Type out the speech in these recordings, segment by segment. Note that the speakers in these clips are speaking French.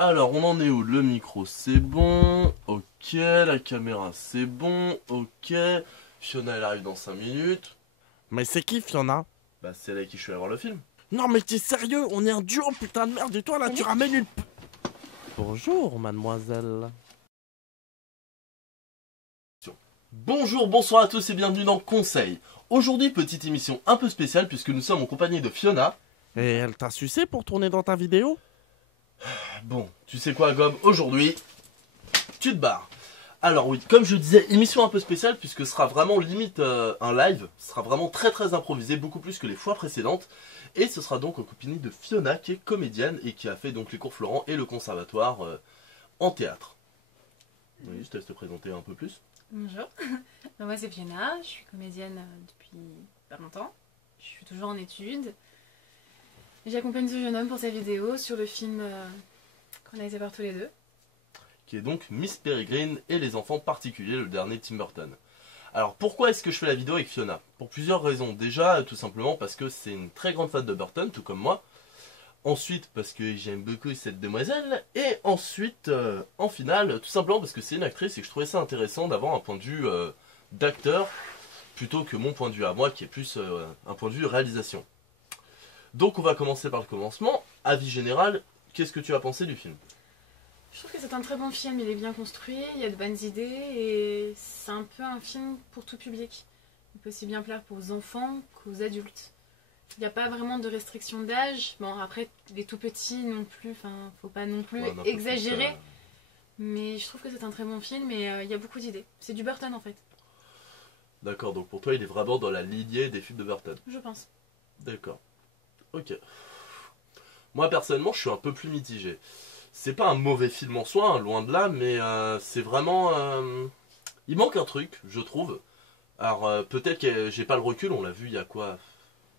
Alors, on en est où? Le micro, c'est bon. Ok, la caméra, c'est bon. Ok. Fiona, elle arrive dans 5 minutes. Mais c'est qui Fiona? Bah, c'est elle avec qui je suis allé voir le film. Non mais t'es sérieux? On est un duo putain de merde et toi là Mais tu mec. ramènes une... Bonjour mademoiselle. Bonjour, bonsoir à tous et bienvenue dans Conseil. Aujourd'hui, petite émission un peu spéciale puisque nous sommes en compagnie de Fiona. Et elle t'a sucé pour tourner dans ta vidéo? Bon, tu sais quoi, Gob? Aujourd'hui, tu te barres. Alors oui, comme je disais, émission un peu spéciale puisque ce sera vraiment limite un live. Ce sera vraiment très improvisé, beaucoup plus que les fois précédentes. Et ce sera donc en compagnie de Fiona qui est comédienne et qui a fait donc les cours Florent et le conservatoire en théâtre. Oui, je te laisse te présenter un peu plus. Bonjour, moi c'est Fiona, je suis comédienne depuis pas longtemps, je suis toujours en études. J'accompagne ce jeune homme pour sa vidéo sur le film qu'on a été voir tous les deux. Qui est donc Miss Peregrine et les enfants particuliers, le dernier Tim Burton. Alors pourquoi est-ce que je fais la vidéo avec Fiona? Pour plusieurs raisons. Déjà, tout simplement parce que c'est une très grande fan de Burton, tout comme moi. Ensuite, parce que j'aime beaucoup cette demoiselle. Et ensuite, en finale, tout simplement parce que c'est une actrice et que je trouvais ça intéressant d'avoir un point de vue d'acteur plutôt que mon point de vue à moi qui est plus un point de vue réalisation. Donc on va commencer par le commencement. Avis général, qu'est-ce que tu as pensé du film? Je trouve que c'est un très bon film, il est bien construit, il y a de bonnes idées et c'est un peu un film pour tout public. Il peut aussi bien plaire aux enfants qu'aux adultes. Il n'y a pas vraiment de restriction d'âge. Bon, après, les tout petits non plus, enfin, faut pas non plus exagérer. Mais je trouve que c'est un très bon film et il y a beaucoup d'idées. C'est du Burton en fait. D'accord, donc pour toi il est vraiment dans la lignée des films de Burton. Je pense. D'accord. Ok. Moi personnellement je suis un peu plus mitigé. C'est pas un mauvais film en soi, hein, loin de là, mais c'est vraiment... il manque un truc, je trouve. Alors peut-être que j'ai pas le recul, on l'a vu il y a quoi?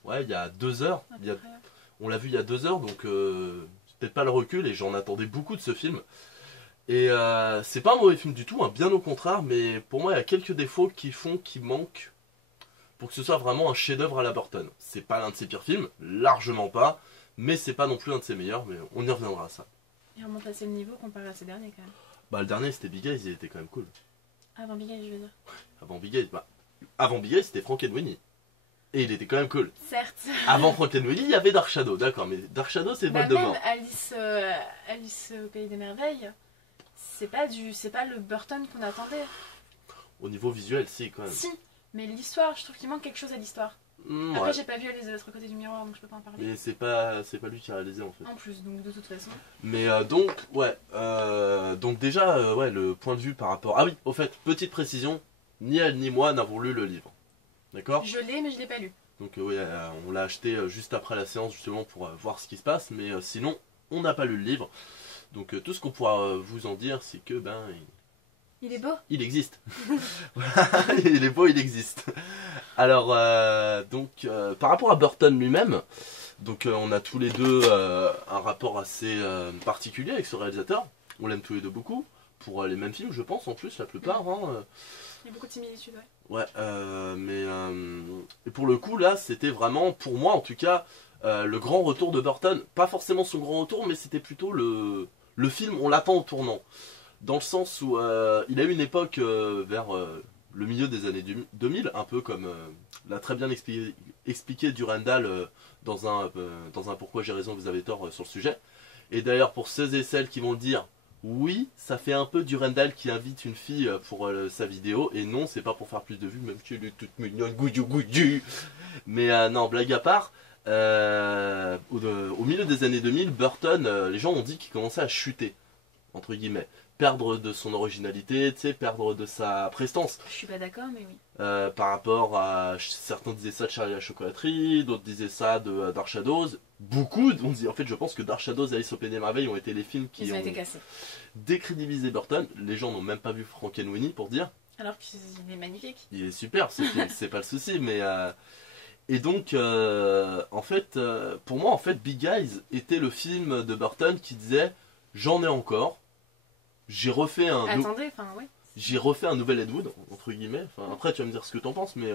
Ouais, il y a 2 heures. On l'a vu il y a 2 heures, donc j'ai peut-être pas le recul et j'en attendais beaucoup de ce film. Et c'est pas un mauvais film du tout, hein, bien au contraire, mais pour moi il y a quelques défauts qui font qu'il manque pour que ce soit vraiment un chef-d'œuvre à la Burton. C'est pas l'un de ses pires films, largement pas, mais c'est pas non plus un de ses meilleurs, mais on y reviendra à ça. Il remonte assez le niveau comparé à ces derniers quand même. Bah le dernier c'était Big Eyes, il était quand même cool. Avant Big Eyes, je veux dire. Avant Big Eyes, avant Big Eyes c'était Frankenweenie. Et il était quand même cool. Certes. Avant Frankenweenie, il y avait Dark Shadow, d'accord, mais Dark Shadow c'est Voldemort. Même Alice au Pays des Merveilles, c'est pas le Burton qu'on attendait. Au niveau visuel, si quand même. Si, mais l'histoire, je trouve qu'il manque quelque chose à l'histoire. Après, Ouais. j'ai pas vu Alice de l'autre côté du miroir, donc je peux pas en parler. Mais c'est pas lui qui a réalisé en fait. En plus, donc de toute façon. Mais donc, ouais. Donc déjà, ouais, le point de vue par rapport... Ah oui, au fait, petite précision, ni elle ni moi n'avons lu le livre. D'accord? Je l'ai, mais je l'ai pas lu. Donc oui, on l'a acheté juste après la séance justement pour voir ce qui se passe, mais sinon, on n'a pas lu le livre. Donc tout ce qu'on pourra vous en dire, c'est que, ben... Il est beau. Il existe. Il est beau, il existe. Alors, donc, par rapport à Burton lui-même, donc on a tous les deux un rapport assez particulier avec ce réalisateur. On l'aime tous les deux beaucoup, pour les mêmes films, je pense, en plus, la plupart. Hein. Il y a beaucoup de similitudes, ouais. Ouais, mais et pour le coup, là, c'était vraiment, pour moi en tout cas, le grand retour de Burton. Pas forcément son grand retour, mais c'était plutôt le film, on l'attend au tournant. Dans le sens où il a eu une époque vers le milieu des années 2000, un peu comme l'a très bien expliqué Durandal dans un Pourquoi j'ai raison, vous avez tort sur le sujet. Et d'ailleurs, pour ceux et celles qui vont le dire, oui, ça fait un peu Durandal qui invite une fille pour sa vidéo, et non, c'est pas pour faire plus de vues, même si elle est toute mignonne, goudou. Mais non, blague à part, au milieu des années 2000, Burton, les gens ont dit qu'il commençait à chuter, entre guillemets. Perdre de son originalité, tu sais, perdre de sa prestance. Je suis pas d'accord, mais oui. Par rapport à... Certains disaient ça de Charlie et la chocolaterie, d'autres disaient ça de Dark Shadows. Beaucoup, on dit, en fait, je pense que Dark Shadows et Alice au Pays des Merveilles ont été les films qui Ils ont ont été cassés. décrédibilisé Burton. Les gens n'ont même pas vu Frankenweenie pour dire. Alors qu'il est magnifique. Il est super, c'est pas le souci, mais... Et donc, en fait, pour moi, en fait, Big Eyes était le film de Burton qui disait « J'en ai encore ». J'ai refait un nouvel Ed Wood, entre guillemets. Enfin, après, tu vas me dire ce que t'en penses, mais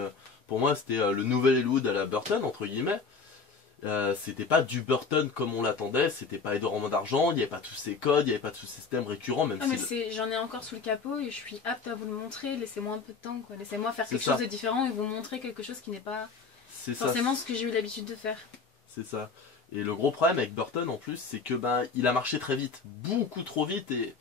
pour moi, c'était le nouvel Ed Wood à la Burton, entre guillemets. C'était pas du Burton comme on l'attendait, c'était pas énormément d'argent, il n'y avait pas tous ces codes, il n'y avait pas tous ces systèmes récurrents, même Ah mais si... j'en ai encore sous le capot et je suis apte à vous le montrer, laissez-moi un peu de temps quoi, laissez-moi faire C'est quelque ça. chose de différent et vous montrer quelque chose qui n'est pas C'est ça, forcément ce que j'ai eu l'habitude de faire. c'est ça. Et le gros problème avec Burton en plus, c'est que ben il a marché très vite, beaucoup trop vite et...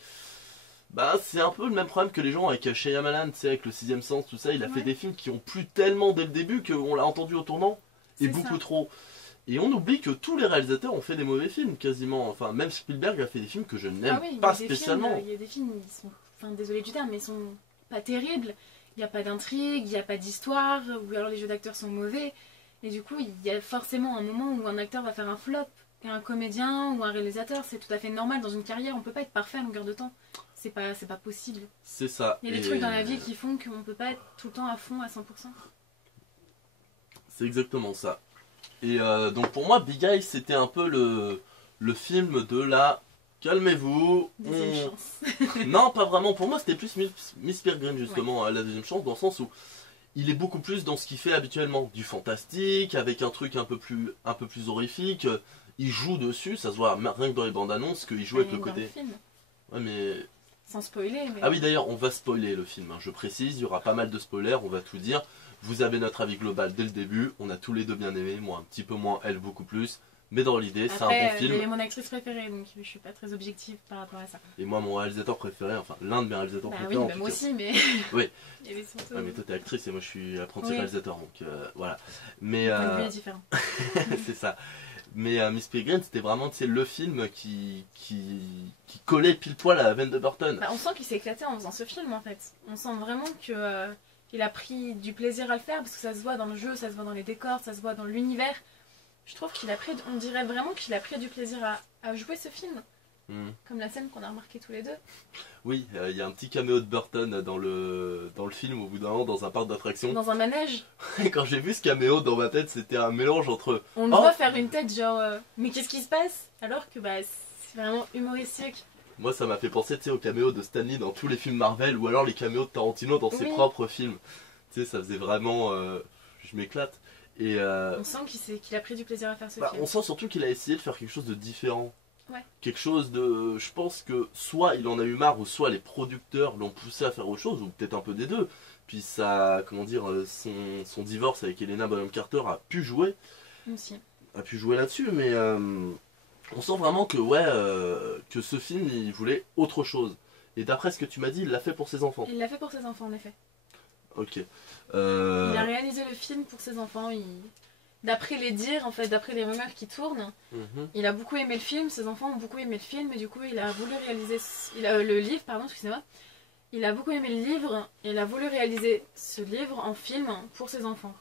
Bah, c'est un peu le même problème que les gens avec Shyamalan, tu sais, avec le sixième sens, tout ça. Il a fait Ouais. des films qui ont plu tellement dès le début qu'on l'a entendu au tournant, et C'est beaucoup ça. trop. Et on oublie que tous les réalisateurs ont fait des mauvais films, quasiment. Enfin, même Spielberg a fait des films que je n'aime Ah oui, il y a pas des spécialement. films, il y a des films, ils sont, enfin désolé du terme, mais ils sont pas terribles. Il n'y a pas d'intrigue, il n'y a pas d'histoire, ou alors les jeux d'acteurs sont mauvais. Et du coup, il y a forcément un moment où un acteur va faire un flop. Et un comédien ou un réalisateur, c'est tout à fait normal dans une carrière. On peut pas être parfait à longueur de temps. C'est pas possible. C'est ça. Il y a des trucs dans la vie qui font qu'on peut pas être tout le temps à fond à 100%. C'est exactement ça. Et donc pour moi, Big Eyes, c'était un peu le film de la... Calmez-vous. Deuxième chance. Non, pas vraiment. Pour moi, c'était plus Miss Peregrine, justement, à la deuxième chance, dans le sens où il est beaucoup plus dans ce qu'il fait habituellement. Du fantastique, avec un truc un peu plus horrifique. Il joue dessus, ça se voit rien que dans les bandes annonces qu'il joue avec le Dans côté. film. Ouais, mais. Sans spoiler, mais. Ah oui, d'ailleurs, on va spoiler le film. Hein. Je précise, il y aura pas mal de spoilers, on va tout dire. Vous avez notre avis global dès le début. On a tous les deux bien aimé. Moi, un petit peu moins, elle, beaucoup plus. Mais dans l'idée, c'est un Après, bon film. elle est mon actrice préférée, donc je suis pas très objective par rapport à ça. Et moi, mon réalisateur préféré, enfin, l'un de mes réalisateurs Bah oui, préférés. en bah tout moi cas. aussi, mais. Oui. Il y avait surtout. Ouais, mais toi, t'es actrice et moi, je suis apprenti Oui. réalisateur. Donc, voilà. Mais. Le point de vue est différent. c'est ça. Mais Miss Peregrine, c'était vraiment le film qui collait pile poil à la veine de Burton. Bah, on sent qu'il s'est éclaté en faisant ce film en fait. On sent vraiment que il a pris du plaisir à le faire parce que ça se voit dans le jeu, ça se voit dans les décors, ça se voit dans l'univers. Je trouve qu'il a pris, on dirait vraiment qu'il a pris du plaisir à jouer ce film. Comme la scène qu'on a remarqué tous les deux. Oui, il y a un petit caméo de Burton dans le film au bout d'un moment dans un parc d'attractions. Dans un manège, Et quand j'ai vu ce caméo dans ma tête, c'était un mélange entre... on le Oh. voit faire une tête genre mais qu'est-ce qui se passe? Alors que bah c'est vraiment humoristique. Moi, ça m'a fait penser au caméo de Stanley dans tous les films Marvel ou alors les caméos de Tarantino dans ses Oui. propres films. Tu sais, ça faisait vraiment... je m'éclate. Et On sent qu'il a pris du plaisir à faire ce bah, film. on sent surtout qu'il a essayé de faire quelque chose de différent. Ouais. Quelque chose de... Je pense que soit il en a eu marre ou soit les producteurs l'ont poussé à faire autre chose ou peut-être un peu des deux. Puis ça, comment dire, son divorce avec Helena Bonham Carter a pu jouer Aussi. là-dessus, mais on sent vraiment que ouais, que ce film il voulait autre chose. Et d'après ce que tu m'as dit, il l'a fait pour ses enfants. Il l'a fait pour ses enfants en effet. Ok. Il a réalisé le film pour ses enfants. D'après les dires, en fait, d'après les rumeurs qui tournent, Mhm. il a beaucoup aimé le film, ses enfants ont beaucoup aimé le film, et du coup, il a voulu réaliser le livre, pardon, excusez-moi. Il a beaucoup aimé le livre, et il a voulu réaliser ce livre en film pour ses enfants.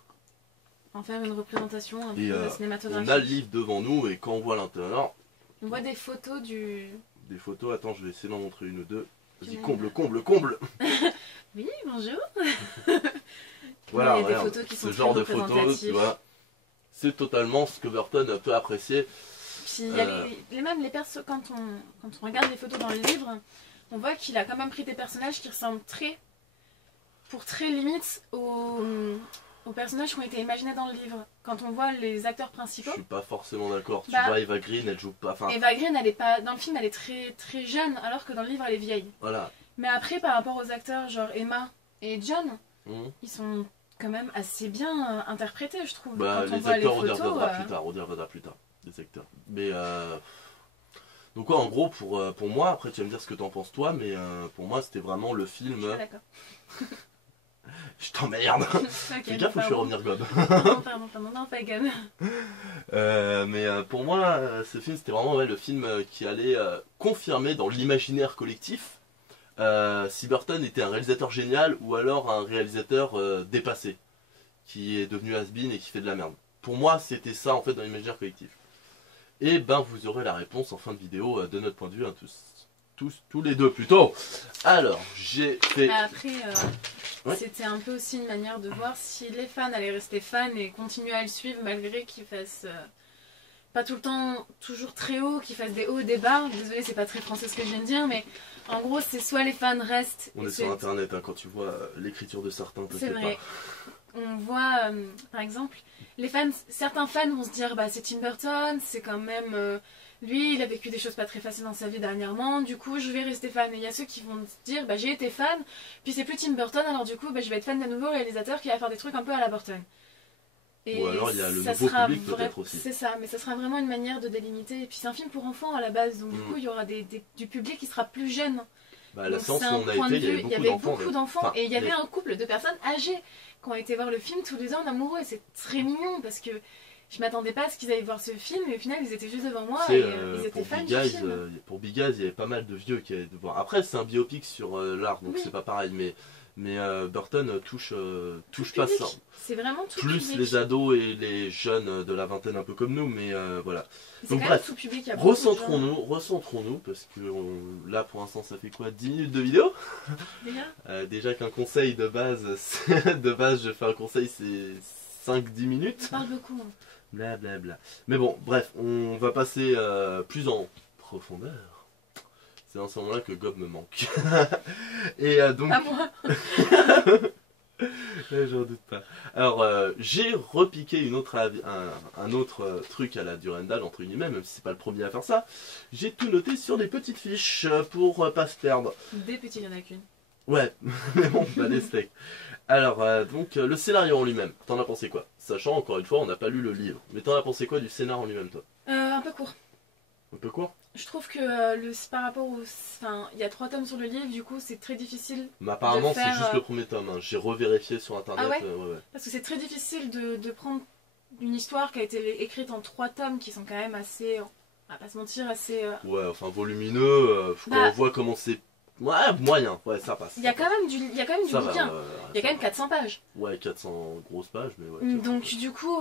En faire une représentation un Et peu on cinématographique. a le livre devant nous et quand on voit l'intérieur, On voit des photos du... des photos, attends, je vais essayer d'en montrer une ou deux. Vas-y, Du comble, monde. comble, comble. Oui, bonjour. Voilà, Il y a des regarde, photos qui sont ce genre très de photos, tu représentatives. vois. C'est totalement ce que Burton peut apprécier. Puis il y a même les persos, quand on regarde les photos dans le livre, on voit qu'il a quand même pris des personnages qui ressemblent très limite aux personnages qui ont été imaginés dans le livre. Quand on voit les acteurs Je principaux, suis pas forcément d'accord. Tu Bah, vois, Eva Green, elle joue pas. Enfin, Eva Green, elle est pas dans le film, elle est très très jeune, alors que dans le livre, elle est vieille. voilà. Mais après, par rapport aux acteurs genre Emma et John, Mhm. ils sont quand même assez bien interprétés, je trouve. Bah, Quand on les voit les acteurs, on y photos, reviendra plus tard. On y reviendra plus tard. Les acteurs. Mais donc ouais, en gros, pour moi, après tu vas me dire ce que t'en penses toi, mais pour moi c'était vraiment le je film. suis pas d'accord. Je t'emmerde. Ok, Fais gaffe ou je fais revenir God. Pardon, non, pas Gab. Mais pour moi, ce film c'était vraiment le film qui allait confirmer dans l'imaginaire collectif si Burton était un réalisateur génial ou alors un réalisateur dépassé, qui est devenu has-been et qui fait de la merde. Pour moi, c'était ça en fait dans l'imaginaire collectif. Et ben vous aurez la réponse en fin de vidéo de notre point de vue, hein, tous les deux plutôt. Alors, j'ai fait... Après, Ouais. c'était un peu aussi une manière de voir si les fans allaient rester fans et continuer à le suivre malgré qu'il fasse pas tout le temps toujours très haut, qu'il fasse des hauts et des bas. Désolée, c'est pas très français ce que je viens de dire, mais en gros, c'est soit les fans restent. On et est sur internet, hein, quand tu vois l'écriture de certains, C'est t'inquiète vrai. pas. On voit, par exemple, certains fans vont se dire bah c'est Tim Burton, c'est quand même lui, il a vécu des choses pas très faciles dans sa vie dernièrement, du coup je vais rester fan. Et il y a ceux qui vont se dire bah j'ai été fan, puis c'est plus Tim Burton, alors du coup bah, je vais être fan d'un nouveau réalisateur qui va faire des trucs un peu à la Burton. Et Ou alors il y a le ça nouveau sera public peut-être aussi. C'est ça, mais ça sera vraiment une manière de délimiter. Et puis c'est un film pour enfants à la base, donc du coup il y aura du public qui sera plus jeune. Bah, la Donc, séance c'est où un on a point été, de il vue, y avait beaucoup beaucoup d'enfants, Enfin, et il y avait un couple de personnes âgées qui ont été voir le film tous les deux en amoureux, et c'est très mignon parce que je m'attendais pas à ce qu'ils allaient voir ce film, et au final ils étaient juste devant moi et ils étaient fans du film. Pour Big Eyes, il y avait pas mal de vieux qui allaient voir. Après, c'est un biopic sur l'art, donc Oui. c'est pas pareil, mais Burton touche pas Public. ça. C'est vraiment tout Plus public. les ados et les jeunes de la vingtaine, un peu comme nous, mais voilà. C'est Donc quand même bref, tout public. Il y a beaucoup de gens. recentrons-nous, parce que là pour l'instant ça fait quoi, 10 minutes de vidéo. Déjà Déjà qu'un conseil de base, je fais un conseil, c'est 5-10 minutes. On parle beaucoup. Hein. Blablabla. Mais bon, bref, on va passer plus en profondeur. C'est dans ce moment-là que Gob me manque. Et donc... À moi. J'en doute pas. Alors, j'ai repiqué un autre truc à la Durandal, entre guillemets, même si c'est pas le premier à faire ça. J'ai tout noté sur des petites fiches pour pas se perdre. Des petits, il y en a qu'une. Ouais, mais bon, pas des steaks. Alors, donc, le scénario en lui-même, t'en as pensé quoi? Sachant, encore une fois, on n'a pas lu le livre. Mais t'en as pensé quoi du scénario en lui-même, toi? Un peu court. Un peu court? Je trouve que par rapport au... Enfin, il y a 3 tomes sur le livre, du coup c'est très difficile. Mais apparemment, de faire, c'est juste le premier tome. Hein. J'ai revérifié sur internet. Ah ouais ouais. Parce que c'est très difficile de prendre une histoire qui a été écrite en 3 tomes qui sont quand même assez... On va pas se mentir, assez... Ouais, enfin volumineux. Quand Bah, on voit comment c'est. Ouais, moyen. Ouais, ça passe. Il y a quand même du Ça va, bouquin. ouais, Il y a quand même 400 pages. Ouais, 400 grosses pages, mais ouais. Donc du coup,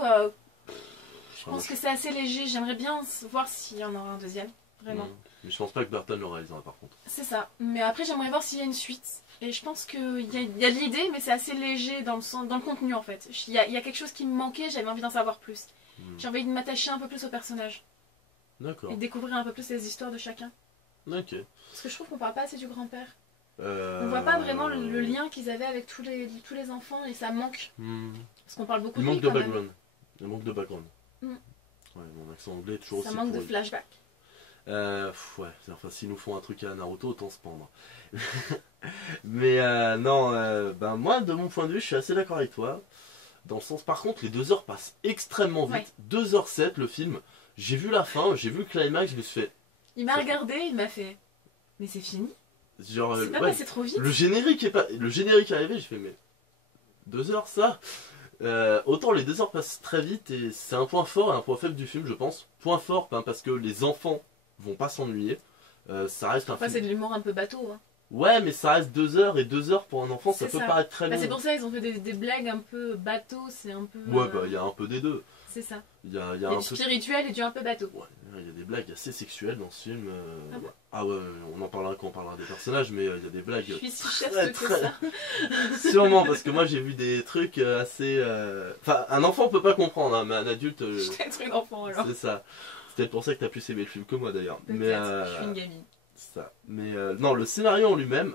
je pense que c'est assez léger. J'aimerais bien voir s'il y en aura un deuxième. Vraiment. Mais je pense pas que Burton le réalisera par contre. C'est ça. Mais après, j'aimerais voir s'il y a une suite. Et je pense qu'il y a de l'idée, mais c'est assez léger dans le contenu en fait. Il y a quelque chose qui me manquait, j'avais envie d'en savoir plus. J'ai envie de m'attacher un peu plus aux personnages. D'accord. Et de découvrir un peu plus les histoires de chacun. Ok. Parce que je trouve qu'on parle pas assez du grand-père. On voit pas vraiment le lien qu'ils avaient avec tous les enfants et ça manque. Parce qu'on parle beaucoup Il de lui manque de quand même. background. Il manque de background. Mm. Ouais, mon accent anglais est toujours Ça aussi manque de pourri. flashback. Ouais, enfin s'ils nous font un truc à Naruto, autant se pendre. Mais non, ben moi de mon point de vue, je suis assez d'accord avec toi. Dans le sens, par contre, les 2 heures passent extrêmement vite. Ouais. 2h07 le film. J'ai vu la fin, j'ai vu le climax, je me suis fait. Il m'a regardé, il m'a fait. Mais c'est fini. Genre, C'est pas ouais, passé trop vite. le générique est arrivé, j'ai fait mais 2 heures ça. Autant les 2 heures passent très vite et c'est un point fort et un point faible du film, je pense. Point fort, ben, parce que les enfants vont pas s'ennuyer. Ça reste un Enfin, film. c'est de l'humour un peu bateau. Hein. Ouais, mais ça reste 2 heures et 2 heures pour un enfant, ça C'est peut ça. paraître très Bah, long. c'est pour ça ils ont fait des blagues un peu bateau, c'est un peu. Ouais, bah il y a un peu des deux. C'est ça. Il y a Il y a un du peu. spirituel et du un peu bateau. Ouais, il y a des blagues assez sexuelles dans ce film. Ah bon Ah ouais, on en parlera quand on parlera des personnages, mais il y a des blagues. Je suis si très, chaste que très- ça. Sûrement, parce que moi j'ai vu des trucs assez. Enfin, un enfant peut pas comprendre, hein, mais un adulte. Je suis un truc d'enfant alors. C'est ça. C'est peut-être pour ça que t'as plus aimé le film que moi d'ailleurs. Peut-être, Mais je suis une gamine. ça. Mais non, le scénario en lui-même,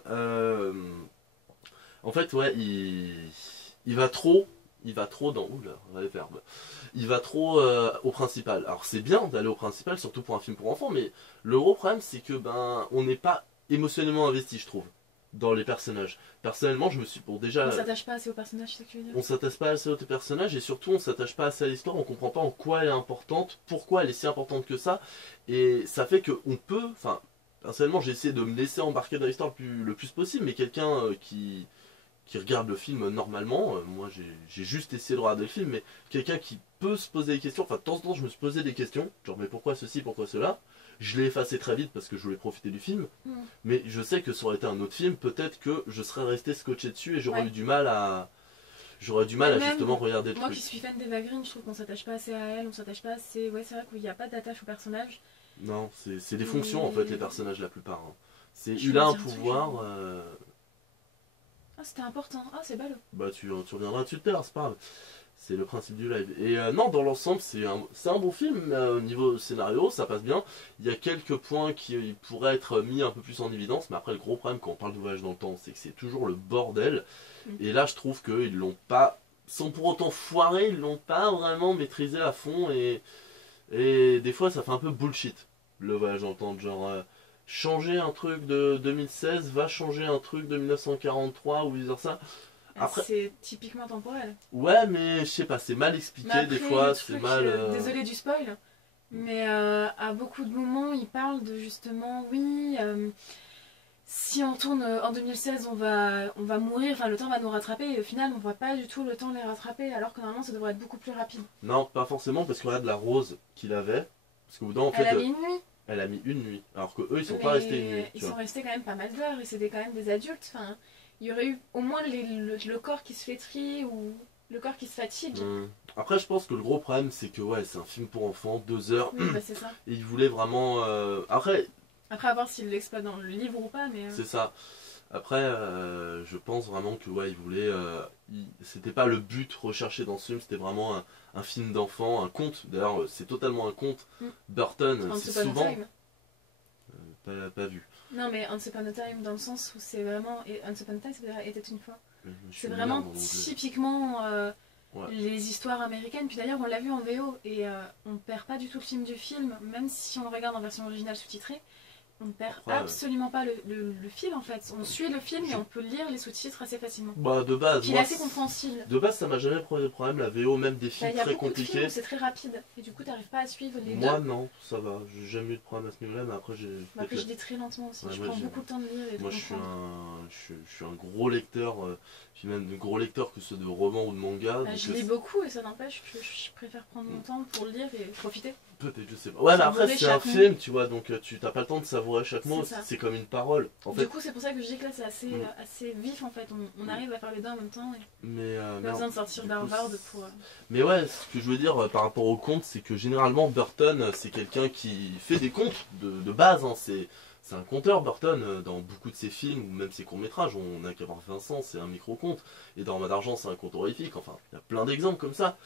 en fait, ouais, il va trop dans. Oula, réverb. Il va trop au principal. Alors c'est bien d'aller au principal, surtout pour un film pour enfants, mais le gros problème c'est que ben on n'est pas émotionnellement investi, je trouve, dans les personnages. Personnellement, je me suis pour déjà. On s'attache pas assez aux personnages, c'est ce que tu veux dire. On s'attache pas assez aux personnages et surtout on s'attache pas assez à l'histoire, on comprend pas en quoi elle est importante, pourquoi elle est si importante que ça, et ça fait qu'on peut, enfin, personnellement j'ai essayé de me laisser embarquer dans l'histoire le plus possible, mais quelqu'un qui regarde le film normalement, moi j'ai juste essayé de regarder le film, mais quelqu'un qui peut se poser des questions, enfin de temps en temps je me suis posé des questions, genre mais pourquoi ceci, pourquoi cela, je l'ai effacé très vite parce que je voulais profiter du film, mais je sais que ça aurait été un autre film, peut-être que je serais resté scotché dessus et j'aurais eu du mal à... J'aurais du mal à Même justement regarder le Moi truc. qui suis fan d'Eva Green, je trouve qu'on s'attache pas assez à elle, on s'attache pas assez. Ouais, c'est vrai qu'il n'y a pas d'attache au personnage. Non, c'est des fonctions en fait les personnages la plupart. Hein. Je Il a me un dis un truc, pouvoir... Ah, c'était important. Ah, c'est ballot. Bah tu reviendras dessus tout à l'heure, c'est pas grave. C'est le principe du live. Et non, dans l'ensemble, c'est un bon film. Mais, au niveau scénario, ça passe bien. Il y a quelques points qui pourraient être mis un peu plus en évidence. Mais après, le gros problème quand on parle de voyage dans le temps, c'est que c'est toujours le bordel. Et là, je trouve qu'ils l'ont pas sans pour autant foirer, ils l'ont pas vraiment maîtrisé à fond et des fois ça fait un peu bullshit le voyage dans le temps, genre changer un truc de 2016 va changer un truc de 1943 ou vice versa. Après, c'est typiquement temporel. ouais, mais je sais pas, c'est mal expliqué Mais après, des fois, le c'est truc, mal. désolé du spoil, mais à beaucoup de moments, il parle de justement, oui, si on tourne en 2016, on va mourir, enfin le temps va nous rattraper, et au final, on voit pas du tout le temps les rattraper, alors que normalement, ça devrait être beaucoup plus rapide. Non, pas forcément, parce qu'on regarde la rose qu'il avait. Parce qu'au bout d'un moment, en Elle fait, a mis une nuit, elle a mis une nuit. Alors que eux, ils sont mais pas restés une nuit. Tu ils vois. sont restés quand même pas mal d'heures, et c'était quand même des adultes, enfin, il y aurait eu au moins le corps qui se flétrit, ou le corps qui se fatigue. Après, je pense que le gros problème, c'est que ouais, c'est un film pour enfants, 2 heures. Oui, bah c'est ça. Et ils voulaient vraiment. Après, Après, à voir s'il l'exploite dans le livre ou pas, mais... c'est ça. Après, je pense vraiment que ouais, ils voulaient. C'était pas le but recherché dans ce film, c'était vraiment un film d'enfant, un conte. D'ailleurs, c'est totalement un conte. Burton, Once c'est Upon a souvent. Time. Pas vu. Non, mais Once Upon a Time, dans le sens où c'est vraiment... Et Once Upon a Time, était une fois. Je suis C'est une vraiment merde en anglais. typiquement Ouais. les histoires américaines. Puis d'ailleurs, on l'a vu en VO, et on perd pas du tout le film du film, même si on le regarde en version originale sous-titrée. On ne perd Après, absolument pas le fil, en fait. On suit le film et on peut lire les sous-titres assez facilement. Bah, de base, Puis il est moi, assez compréhensible. de base, ça m'a jamais posé de problème, la VO, même des Bah, films il y a très beaucoup de films compliqués. où c'est très rapide, et du coup, t'arrives pas à suivre les Moi, deux. non, ça va. J'ai jamais eu de problème à ce niveau-là, mais après, j'ai. Bah, après, je lis très lentement aussi. Ouais, je moi, prends j'ai- beaucoup de temps de lire et de Moi, je suis comprendre. je suis un gros lecteur, je suis même de gros lecteur que ceux de romans ou de mangas. Bah, donc, je lis beaucoup et ça n'empêche que je préfère prendre mon temps pour lire et profiter. peut-être, je sais pas. Ouais, mais après, Savourer c'est un chaque mot. film, tu vois, donc tu t'as pas le temps de savourer chaque mot, C'est ça. c'est comme une parole. En fait, Du coup, c'est pour ça que je dis que là, c'est assez, Mm. assez vif en fait. On arrive à faire les deux en même temps et mais. pas besoin de sortir du coup, d'Harvard pour. Mais ouais, ce que je veux dire par rapport aux contes, c'est que généralement Burton, c'est quelqu'un qui fait des contes de base. Hein, c'est un conteur, Burton, dans beaucoup de ses films, ou même ses courts-métrages. On a qu'à voir Vincent, c'est un micro-conte. Et dans Roi d'Argent, c'est un conte horrifique. Enfin, il y a plein d'exemples comme ça.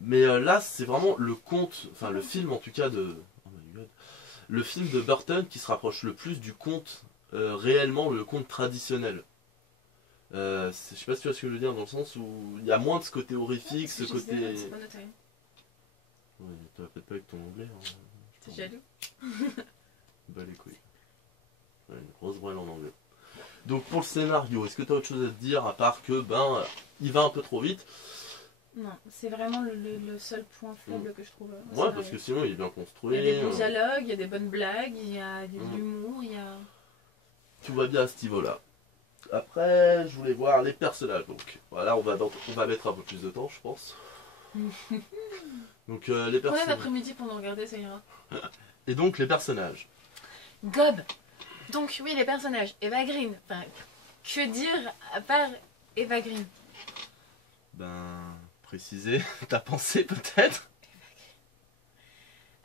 Mais là, c'est vraiment le conte, enfin le film en tout cas de. Oh my God. Le film de Burton qui se rapproche le plus du conte, réellement le conte traditionnel. Je sais pas si tu vois ce que je veux dire, dans le sens où il y a moins de ce côté horrifique, ce côté. Once Upon a Time. Ouais, tu vas peut-être pas avec ton anglais. Hein. T'es jaloux? Bah les couilles. Ouais, une grosse brêle en anglais. Donc pour le scénario, est-ce que tu as autre chose à te dire à part que il va un peu trop vite? Non, c'est vraiment le seul point faible que je trouve. au Ouais, scénario. parce que sinon il est bien Il construit. y a des bons dialogues, il y a des bonnes blagues, il y a de Mm. l'humour, il y a. Tout va bien à ce niveau-là. Après, je voulais voir les personnages. Donc voilà, on va mettre un peu plus de temps, je pense. Donc les Prenez personnages. l'après-midi pour nous regarder, ça ira. Et donc les personnages. Gob. Donc oui, les personnages. Eva Green. Enfin, que dire à part Eva Green? Préciser ta pensée peut-être.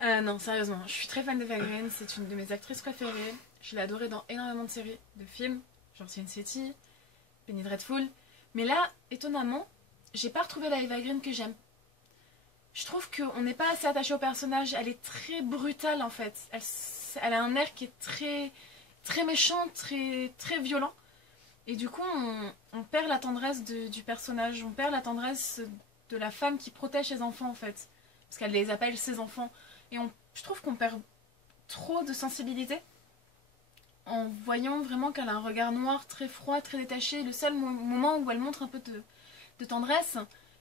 Non, sérieusement, je suis très fan d'Eva Green. C'est une de mes actrices préférées. Je l'ai adorée dans énormément de séries, de films, genre Sin City, Penny Dreadful. Mais là, étonnamment, j'ai pas retrouvé la Eva Green que j'aime. Je trouve qu'on n'est pas assez attaché au personnage. Elle est très brutale en fait. Elle a un air qui est très, très méchant, très, très violent. Et du coup, on perd la tendresse du personnage. On perd la tendresse de la femme qui protège ses enfants en fait. Parce qu'elle les appelle ses enfants. Et je trouve qu'on perd trop de sensibilité en voyant vraiment qu'elle a un regard noir, très froid, très détaché. Le seul moment où elle montre un peu de tendresse,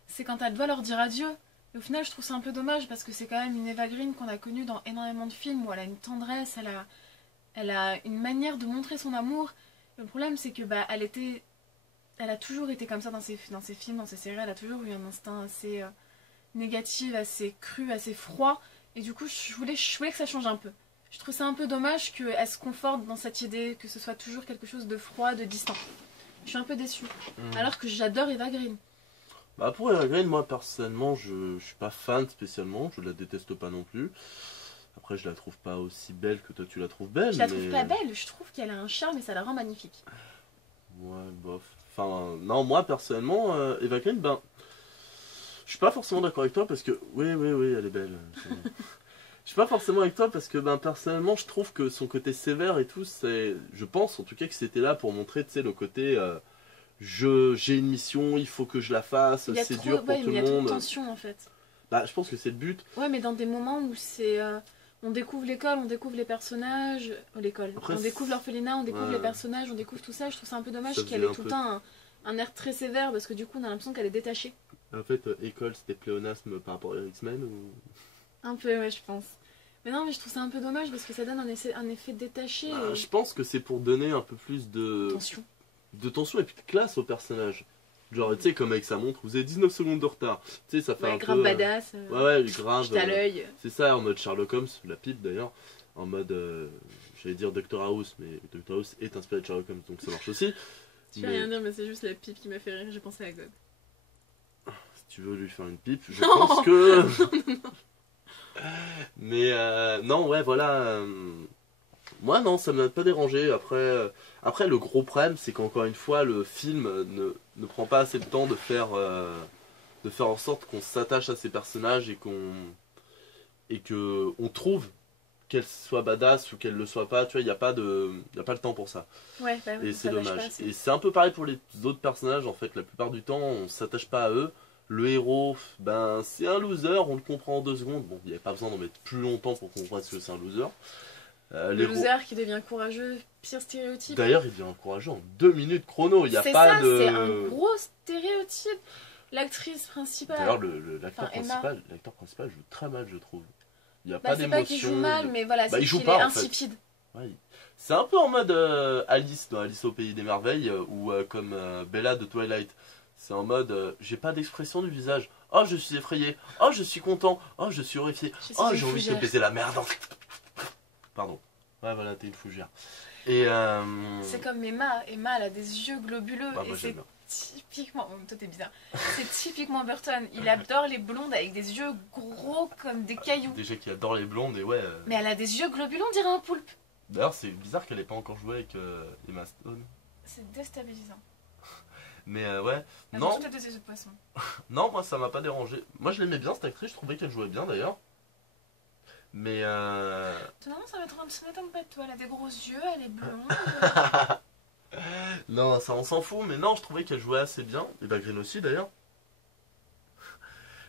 c'est quand elle doit leur dire adieu. Et au final, je trouve ça un peu dommage parce que c'est quand même une Eva Green qu'on a connue dans énormément de films où elle a une tendresse, elle a une manière de montrer son amour. Et le problème, c'est que elle a toujours été comme ça dans ses films, dans ses séries. Elle a toujours eu un instinct assez négatif, assez cru, assez froid. Et du coup, je voulais que ça change un peu. Je trouve ça un peu dommage qu'elle se conforte dans cette idée que ce soit toujours quelque chose de froid, de distant. Je suis un peu déçue. Alors que j'adore Eva Green. Pour Eva Green, moi personnellement, je suis pas fan spécialement, je la déteste pas non plus. Après, je la trouve pas aussi belle que toi tu la trouves belle. Je la trouve pas belle, je trouve qu'elle a un charme et ça la rend magnifique. Ouais, bof. Enfin, non, moi personnellement, Eva Green, je suis pas forcément d'accord avec toi parce que. Oui, elle est belle. Je suis pas forcément avec toi parce que personnellement je trouve que son côté sévère et tout, je pense en tout cas que c'était là pour montrer, tu sais, le côté j'ai une mission, il faut que je la fasse, Il y a c'est trop, dur pour ouais, tout mais il y le a trop de monde. tension en fait. Bah, je pense que c'est le but. Ouais, mais dans des moments où c'est. On découvre l'école, on découvre les personnages. L'école. Après, On découvre l'orphelinat, on découvre ouais. les personnages, on découvre tout ça. Je trouve ça un peu dommage Ça qu'elle faisait ait un tout peu- le temps un air très sévère parce que du coup on a l'impression qu'elle est détachée. En fait, école, c'était pléonasme par rapport à X-Men ou... Un peu, ouais, je pense. Mais non, mais je trouve ça un peu dommage parce que ça donne un effet détaché. Bah, Et... je pense que c'est pour donner un peu plus Tension. de tension et puis de classe au personnage. Genre, tu sais, comme avec sa montre, vous avez 19 secondes de retard. Tu sais, ça fait Ouais, un grave peu... badass. Ouais, grave. Juste à l'œil. C'est ça, en mode Sherlock Holmes, la pipe d'ailleurs. En mode, j'allais dire Dr House, mais Dr House est inspiré de Sherlock Holmes, donc ça marche aussi. Tu peux rien dire, mais c'est juste la pipe qui m'a fait rire. J'ai pensé à God. Si tu veux lui faire une pipe, je Non. pense que... Mais non, ouais, voilà. Moi, non, ça m'a pas dérangé. Après, le gros problème, c'est qu'encore une fois, le film ne prend pas assez de temps de faire en sorte qu'on s'attache à ces personnages et que on trouve qu'elle soit badass ou qu'elle le soit pas. Tu vois, il n'y a pas le temps pour ça. Ouais, bah, Et ça c'est lâche pas dommage. assez. Et c'est un peu pareil pour les autres personnages, en fait. La plupart du temps, on s'attache pas à eux. Le héros, ben, c'est un loser, on le comprend en 2 secondes. Bon, il n'y avait pas besoin d'en mettre plus longtemps pour comprendre que c'est un loser. Le L'héros- loser qui devient courageux, pire stéréotype. D'ailleurs, il devient encourageant en 2 minutes chrono. Il n'y a C'est pas ça, de. c'est un gros stéréotype. L'actrice principale. D'ailleurs, l'acteur Enfin, Emma. principal joue très mal, je trouve. Il n'y a Bah, pas c'est d'émotion. pas qu'il joue mal, mais voilà, Bah, c'est il joue qu'il pas, est en fait. insipide. Ouais. C'est un peu en mode Alice dans Alice au pays des merveilles ou comme Bella de Twilight. C'est en mode j'ai pas d'expression du visage. Oh, je suis effrayé. Oh, je suis content. Oh, je suis horrifié. Je suis Oh, une j'ai envie de te fougère. baiser la merde. Pardon. Ouais, voilà, t'es une fougère. Et C'est comme Emma. Emma, elle a des yeux globuleux. bah, et moi c'est j'aime bien. typiquement. Toi, t'es bizarre. C'est typiquement Burton. Il adore les blondes avec des yeux gros comme des cailloux. Déjà qui adore les blondes et ouais. Mais elle a des yeux globuleux, on dirait un poulpe. D'ailleurs, c'est bizarre qu'elle ait pas encore joué avec Emma Stone. C'est déstabilisant. Mais ouais. Elle Non, a toutes des yeux de poisson. non, moi ça m'a pas dérangé. Moi je l'aimais bien cette actrice, je trouvais qu'elle jouait bien d'ailleurs. Mais Étonnamment, ça m'étonne pas de toi. Elle a des gros yeux, elle est blonde. non, ça on s'en fout, mais non, je trouvais qu'elle jouait assez bien. Eva Green aussi d'ailleurs.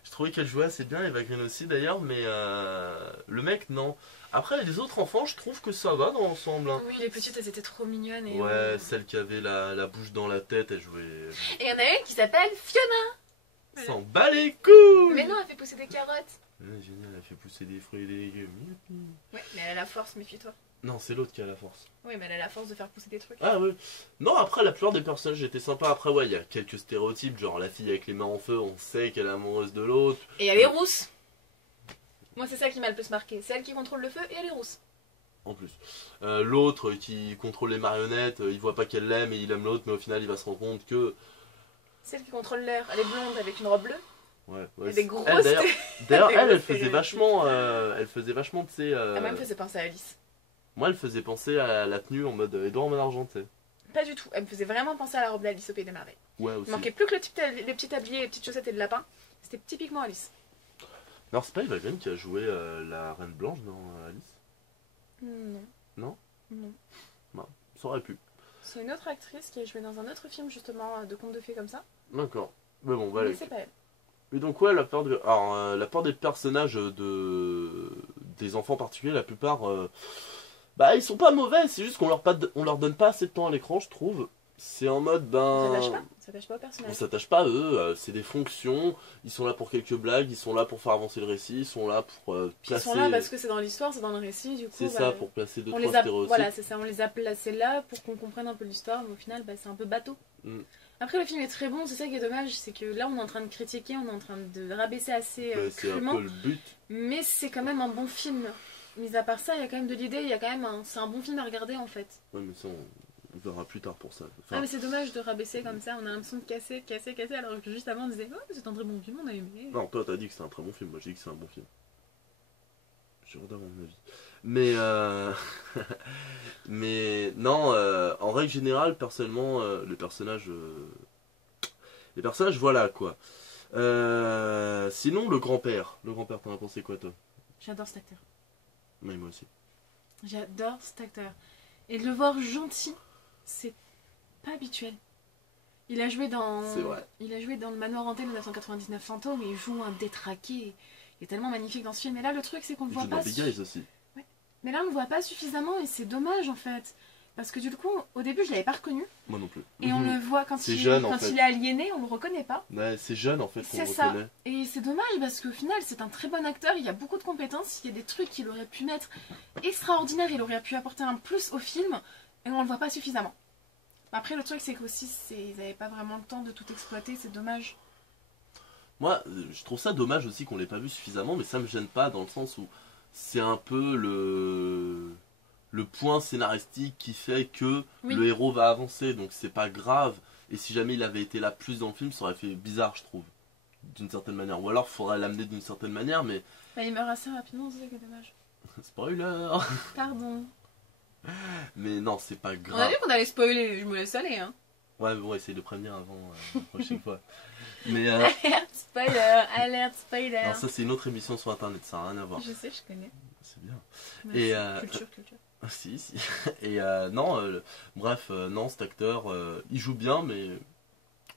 Je trouvais qu'elle jouait assez bien, Eva Green aussi d'ailleurs, mais le mec non. Après les autres enfants, je trouve que ça va dans l'ensemble. Hein. Oui, les petites, elles étaient trop mignonnes. Et Ouais, celle qui avait la bouche dans la tête, elle jouait. Et il y en a une qui s'appelle Fiona. S'en bat les couilles. Mais non, elle fait pousser des carottes. Ouais, génial, elle fait pousser des fruits et des légumes. Youpi. Ouais, mais elle a la force, méfie-toi. Non, c'est l'autre qui a la force. Oui, mais elle a la force de faire pousser des trucs. Ah ouais. Non, après, la plupart des personnages étaient sympas. Après, ouais, il y a quelques stéréotypes, genre la fille avec les mains en feu, on sait qu'elle est amoureuse de l'autre. Et elle est rousse. Moi, c'est ça qui m'a le plus marqué. C'est elle qui contrôle le feu et elle est rousse. En plus. L'autre qui contrôle les marionnettes, il voit pas qu'elle l'aime et il aime l'autre, mais au final, il va se rendre compte que. Celle qui contrôle l'air, elle est blonde avec une robe bleue. Ouais, Elle ouais. a des grosses. Elle, d'ailleurs, des elle grosses faisait stéréotypes. vachement. Elle faisait vachement, tu sais. Elle même faisait penser à Alice. Moi, elle faisait penser à la tenue en mode Edouard en mode argent, tu sais. Pas du tout. Elle me faisait vraiment penser à la robe d'Alice au Pays des Merveilles. Ouais, Il aussi. manquait plus que les petits tabliers, les petites chaussettes et le lapin. C'était typiquement Alice. Non, c'est pas Eva Green qui a joué la Reine Blanche dans Alice. Non. Non. Non. Ça aurait pu. C'est une autre actrice qui a joué dans un autre film justement de contes de fées comme ça. D'accord. Mais bon, voilà. Mais c'est pas elle. Et donc ouais, la part des personnages des enfants particuliers, la plupart, bah ils sont pas mauvais, c'est juste on leur donne pas assez de temps à l'écran, je trouve. C'est en mode Ça tâche pas au on personnage. s'attache pas à eux, c'est des fonctions, ils sont là pour quelques blagues, ils sont là pour faire avancer le récit, ils sont là pour Ils placer. sont là parce que c'est dans l'histoire, c'est dans le récit, du coup. C'est bah, ça, pour placer deux on trois les a, stéréotypes. voilà, c'est ça, on les a placés là pour qu'on comprenne un peu l'histoire, mais au final, bah, c'est un peu bateau. Mm. Après, le film est très bon, c'est ça qui est dommage, c'est que là, on est en train de critiquer, on est en train de rabaisser assez Bah, c'est un crûment, peu le but. mais c'est quand même un bon film. Mis à part ça, il y a quand même de l'idée, il y a quand même c'est un bon film à regarder en fait. Ouais, mais ça on verra plus tard pour ça. Enfin, Ah, mais c'est dommage de rabaisser comme ça, on a l'impression de casser, alors que juste avant, on disait, oh, c'est un très bon film, on a aimé. non, toi t'as dit que c'est un très bon film, moi j'ai dit que c'est un bon film. J'ai redonné mon avis. Mais mais non, en règle générale, personnellement, les personnages voilà quoi. Sinon le grand-père, t'en as pensé quoi toi? J'adore cet acteur. Oui, moi aussi. J'adore cet acteur. Et de le voir gentil, c'est pas habituel. Il a joué dans... C'est vrai. Il a joué dans le Manoir hanté de 1999 Fantôme et il joue un détraqué. Il est tellement magnifique dans ce film. Et là, le truc, c'est qu'on le Il voit joue dans pas... Big Eyes aussi. Mais là, on le voit pas suffisamment et c'est dommage, en fait. Parce que du coup, au début, je l'avais pas reconnu. Moi non plus. Et on le voit quand, C'est il, jeune, en quand fait. il est aliéné, on le reconnaît pas. Ouais, c'est jeune en fait qu'on C'est le ça. reconnaît. Et c'est dommage parce qu'au final, c'est un très bon acteur. Il y a beaucoup de compétences. Il y a des trucs qu'il aurait pu mettre extraordinaires. Il aurait pu apporter un plus au film. Et on le voit pas suffisamment. Après, le truc, c'est qu'aussi, ils n'avaient pas vraiment le temps de tout exploiter. C'est dommage. Moi, je trouve ça dommage aussi qu'on l'ait pas vu suffisamment, mais ça me gêne pas dans le sens où c'est un peu le point scénaristique qui fait que Oui. le héros va avancer, donc c'est pas grave. Et si jamais il avait été là plus dans le film, ça aurait fait bizarre, je trouve, d'une certaine manière. Ou alors, il faudrait l'amener d'une certaine manière, mais Bah, il meurt assez rapidement, c'est ça qui est dommage. spoiler. Pardon. Mais non, c'est pas On a grave. dit qu'on allait spoiler. Je me laisse aller, hein. Ouais, mais bon, essaye de prévenir avant la prochaine fois. Mais Alerte spoiler, alerte spoiler. non, ça c'est une autre émission sur internet, ça n'a rien à voir. Je sais, je connais. C'est bien. Merci. Et, Culture. Ah, si, si. Et non, bref, non, cet acteur, il joue bien, mais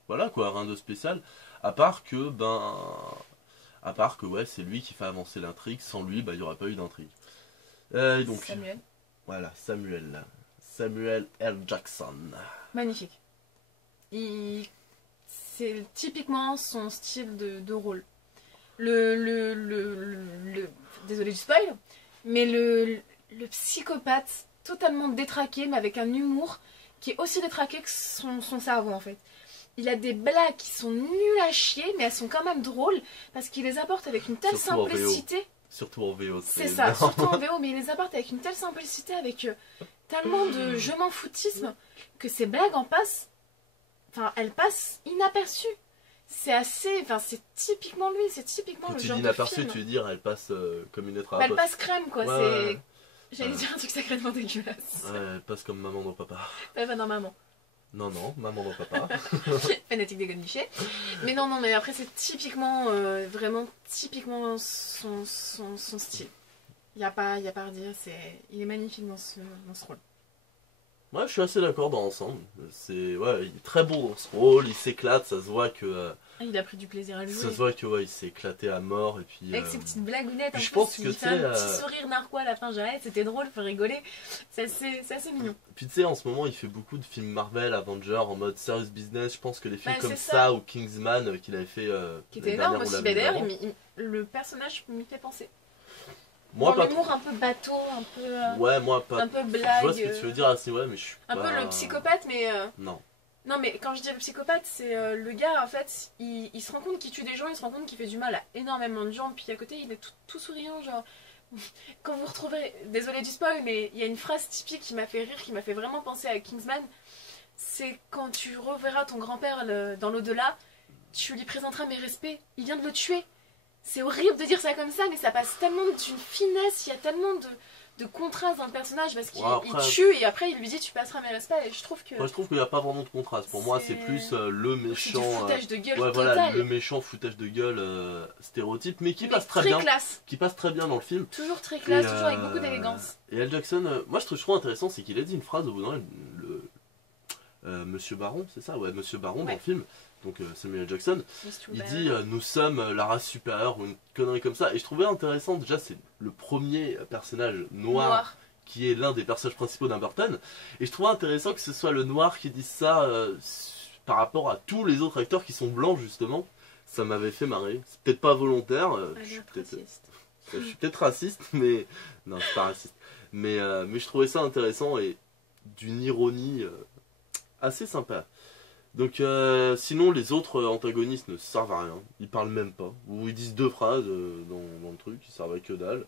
voilà quoi, rien de spécial. À part que, ouais, c'est lui qui fait avancer l'intrigue. Sans lui, il n'y aurait pas eu d'intrigue. Et donc, Samuel. voilà, Samuel L. Jackson. Magnifique. C'est typiquement son style de rôle. Désolé du spoil, mais le psychopathe totalement détraqué, mais avec un humour qui est aussi détraqué que son cerveau en fait. Il a des blagues qui sont nulles à chier, mais elles sont quand même drôles parce qu'il les apporte avec une telle Surtout en VO. simplicité. Surtout en VO. C'est ça, surtout en VO, mais il les apporte avec une telle simplicité, avec tellement de je m'en foutisme, que ces blagues elles passent inaperçues. C'est assez, c'est typiquement lui, c'est typiquement Quand le tu genre dis de inaperçu, film. tu veux dire, elle passe comme une lettre à Bah, la elle poste. passe crème quoi, Ouais, c'est... ouais. J'allais dire un truc sacrément dégueulasse. Ouais, elle passe comme maman dans papa. Pas dans maman. Non, non, maman dans papa. Fanatique des Godemichés. Mais non, mais après c'est typiquement, vraiment typiquement son style. Y a pas à redire, il est magnifique dans ce rôle. Ouais, je suis assez d'accord dans l'ensemble. Ouais, il est très beau dans ce rôle, il s'éclate, ça se voit que... Il a pris du plaisir à le jouer. ça se voit que ouais, il s'est éclaté à mort et puis... Avec ses petites blagounettes, puis en je plus, pense que, il tu fait sais, un petit sourire narquois à la fin, j'arrête, c'était drôle, faut rigoler. C'est assez mignon. Puis tu sais, en ce moment, il fait beaucoup de films Marvel, Avengers, en mode serious business. Je pense que les films Bah, comme c'est ça, ou Kingsman, qu'il avait fait... Qui l'année était énorme dernière ou aussi, l'année d'ailleurs, d'avant. le personnage m'y fait penser. Moi, Dans pas l'humour un peu bateau, un peu... Ouais, moi, pas... un peu Je blague. vois ce que tu veux dire, assez, ouais, mais je suis Un pas... peu le psychopathe, mais... Non. Non, mais quand je dis le psychopathe, c'est le gars, en fait, il se rend compte qu'il tue des gens, il se rend compte qu'il fait du mal à énormément de gens, puis à côté, il est tout souriant, genre... Quand vous retrouvez... Désolé du spoil, mais il y a une phrase typique qui m'a fait rire, qui m'a fait vraiment penser à Kingsman. C'est quand tu reverras ton grand-père dans l'au-delà, tu lui présenteras mes respects, il vient de le tuer. C'est horrible de dire ça comme ça, mais ça passe tellement d'une finesse, il y a tellement de contraste dans le personnage parce qu'il il tue et après il lui dit tu passeras mes respects et je trouve que... Moi je trouve qu'il n'y a pas vraiment de contraste. Pour moi c'est plus le c'est méchant... du foutage de gueule ouais, total. voilà, le méchant foutage de gueule stéréotype, mais qui Mais passe très bien. classe. Qui passe très bien dans le film. Toujours très classe, Et, toujours avec beaucoup d'élégance. Et Al Jackson, moi je trouve intéressant, c'est qu'il a dit une phrase au bout d'un Monsieur Baron, c'est ça? Ouais, Monsieur Baron dans Ouais. le film. Donc Samuel L. Jackson, Mr. il Bad. dit nous sommes la race supérieure ou une connerie comme ça. Et je trouvais intéressant, déjà c'est le premier personnage noir qui est l'un des personnages principaux d'un Burton. Et je trouvais intéressant que ce soit le noir qui dise ça par rapport à tous les autres acteurs qui sont blancs justement. Ça m'avait fait marrer. C'est peut-être pas volontaire. Je suis peut-être raciste, mais non, je suis pas raciste. Mais je trouvais ça intéressant et d'une ironie assez sympa. Donc sinon les autres antagonistes ne servent à rien. Ils parlent même pas. Ou ils disent deux phrases dans le truc, ils servent à que dalle.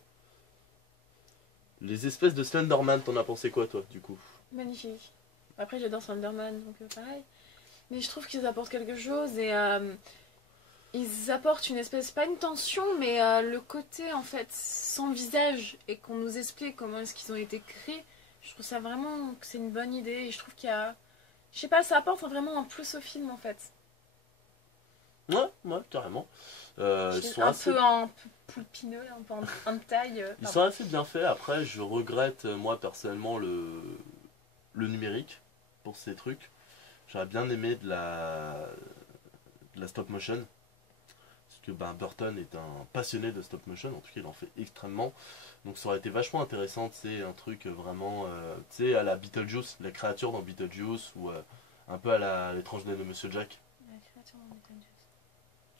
Les espèces de Slenderman, t'en as pensé quoi toi du coup? Magnifique. Après j'adore Slenderman, donc pareil. Mais je trouve qu'ils apportent quelque chose et ils apportent une espèce, pas une tension, mais le côté en fait sans visage et qu'on nous explique comment est-ce qu'ils ont été créés. Je trouve ça vraiment que c'est une bonne idée et je trouve qu'il y a... Je sais pas, ça apporte vraiment un plus au film en fait. Ouais, carrément. Ils sont assez... un peu poulpineux, un peu en taille. Ils sont assez bien faits. Après, je regrette moi personnellement le numérique pour ces trucs. J'aurais bien aimé de la stop motion. Parce que ben, Burton est un passionné de stop motion, en tout cas il en fait extrêmement. Donc ça aurait été vachement intéressant, c'est un truc vraiment, tu sais, à la Beetlejuice, la créature dans Beetlejuice, ou un peu à l'étrange de Monsieur Jack. La créature dans Beetlejuice.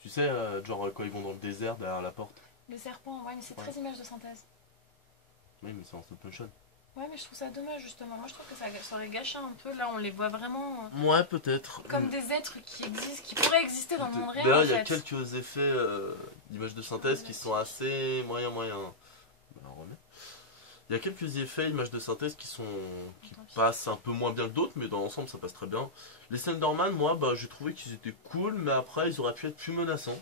Tu sais, genre quand ils vont dans le désert derrière la porte. Le serpent, ouais, mais c'est très image de synthèse. Oui, mais c'est en stop motion. Ouais, mais je trouve ça dommage justement. Moi je trouve que ça aurait gâché un peu. Là, on les voit vraiment Ouais, peut-être. comme des êtres qui existent, qui pourraient exister dans le monde réel. D'ailleurs, En il y a fait. quelques effets d'images de synthèse qui sont assez moyens. Ben, on remet. Il y a quelques effets images de synthèse qui passent un peu moins bien que d'autres, mais dans l'ensemble ça passe très bien. Les Slenderman, moi, bah, j'ai trouvé qu'ils étaient cool, mais après ils auraient pu être plus menaçants.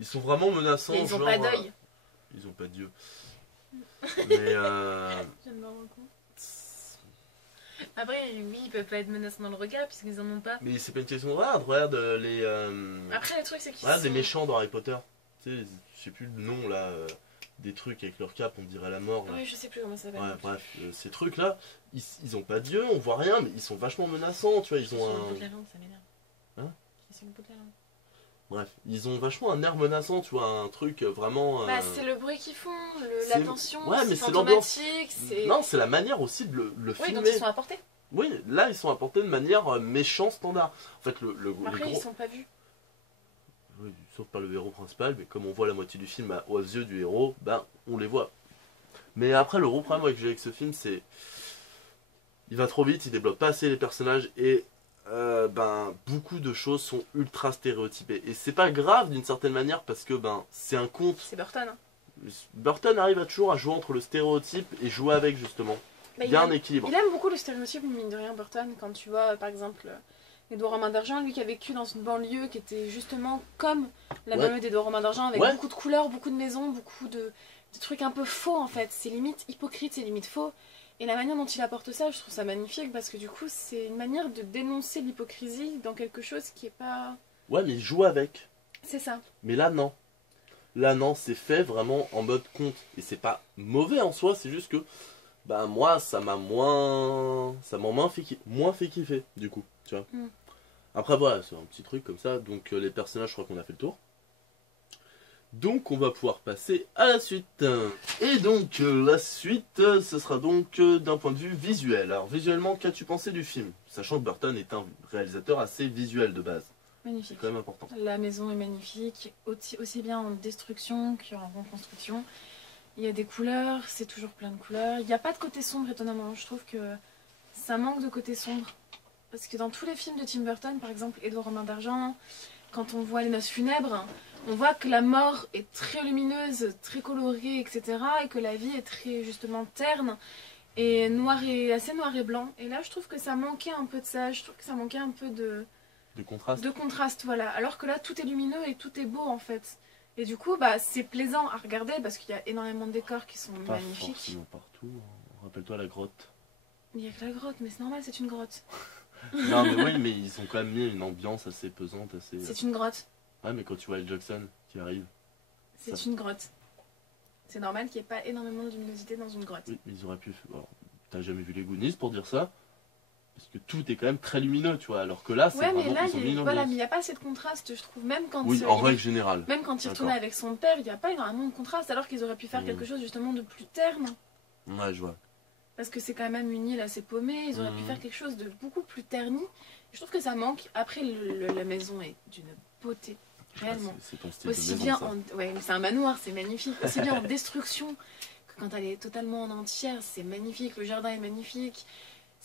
Ils sont vraiment menaçants. Et ils ont genre, pas d'œil. Ils ont pas d'yeux. Mais J'aime bien le coup. Après, oui, ils peuvent pas être menaçants dans le regard puisqu'ils en ont pas. mais c'est pas une question de regarde les. Après, le truc c'est qu'ils Regarde les sont... méchants dans Harry Potter. Tu sais, je sais plus le nom là. Des trucs avec leur cape, on dirait la mort. Là. Oui, je sais plus comment ça s'appelle. Ouais, bref, ces trucs là, ils ont pas d'yeux, on voit rien, mais ils sont vachement menaçants, tu vois, ils Sur ont le bout de un. la langue, ça m'énerve. Hein? Sur le bout de la langue. Bref, ils ont vachement un air menaçant, tu vois, un truc vraiment. Bah, c'est le bruit qu'ils font, c'est- la tension, ouais, mais c'est c'est l'ambiance. fantomatique, c'est... Non, c'est la manière aussi de le Oui, filmer. donc ils sont apportés. Oui, là ils sont apportés de manière méchant standard. En fait, les Après, gros. ils sont pas vus. Oui, sauf par le héros principal, mais comme on voit la moitié du film aux yeux du héros, ben on les voit. Mais après, le gros problème que j'ai avec ce film, c'est. Il va trop vite, il développe pas assez les personnages et ben beaucoup de choses sont ultra stéréotypées. Et c'est pas grave d'une certaine manière parce que ben c'est un conte. C'est Burton. Hein. Burton arrive à toujours à jouer entre le stéréotype et jouer avec justement. Bah, Il y a un équilibre. il aime beaucoup le stéréotype, mine de rien, Burton. Quand tu vois, par exemple, Édouard Romain d'Argent, lui qui a vécu dans une banlieue qui était justement comme la Ouais. banlieue d'Édouard Romain d'Argent, avec Ouais. beaucoup de couleurs, beaucoup de maisons, beaucoup de trucs un peu faux en fait. C'est limite hypocrite, c'est limite faux. Et la manière dont il apporte ça, je trouve ça magnifique parce que du coup, c'est une manière de dénoncer l'hypocrisie dans quelque chose qui est pas. Ouais, mais il joue avec. C'est ça. Mais là non. Là non, c'est fait vraiment en mode conte. Et c'est pas mauvais en soi, c'est juste que bah moi ça m'a moins moins fait kiffer du coup, tu vois. Mm. Après voilà, c'est un petit truc comme ça. Donc les personnages, je crois qu'on a fait le tour. Donc on va pouvoir passer à la suite. Et donc la suite, ce sera donc d'un point de vue visuel. Alors visuellement, qu'as-tu pensé du film? Sachant que Burton est un réalisateur assez visuel de base. Magnifique. C'est quand même important. La maison est magnifique, aussi bien en destruction qu'en reconstruction. Il y a des couleurs, c'est toujours plein de couleurs. Il n'y a pas de côté sombre, étonnamment. Je trouve que ça manque de côté sombre. Parce que dans tous les films de Tim Burton, par exemple Édouard Romain d'Argent, quand on voit les noces funèbres, on voit que la mort est très lumineuse, très colorée, etc. Et que la vie est très justement terne et assez noir et blanc. Et là, je trouve que ça manquait un peu de ça. Je trouve que ça manquait un peu de contraste, voilà. Alors que là, tout est lumineux et tout est beau en fait. Et du coup, bah, c'est plaisant à regarder parce qu'il y a énormément de décors qui sont Pas magnifiques. forcément partout. Rappelle-toi la grotte. Il n'y a que la grotte, mais c'est normal, c'est une grotte. Non mais oui, mais ils ont quand même mis une ambiance assez pesante, assez. C'est une grotte. Ouais, mais quand tu vois les Jackson qui arrivent. C'est Ça- une grotte. C'est normal qu'il n'y ait pas énormément de luminosité dans une grotte. Oui, mais ils auraient pu. Alors, t'as jamais vu les Goonies pour dire ça? Parce que tout est quand même très lumineux, tu vois. Alors que là, c'est Ouais, mais vraiment. là, Ils ont mis une voilà, ambiance. mais il n'y a pas assez de contraste, je trouve. Même quand, Oui, en règle générale. même quand il retournait D'accord. avec son père, il n'y a pas énormément de contraste, alors qu'ils auraient pu faire Mm. quelque chose justement de plus terne. Ouais, je vois. Parce que c'est quand même une île assez paumée, ils auraient pu Mm. faire quelque chose de beaucoup plus terni. Je trouve que ça manque. Après, la maison est d'une beauté, réellement. C'est ton style Aussi de maison, bien ça. en... Ouais, mais c'est un manoir, c'est magnifique. Aussi bien en destruction que quand elle est totalement en entière, c'est magnifique. Le jardin est magnifique.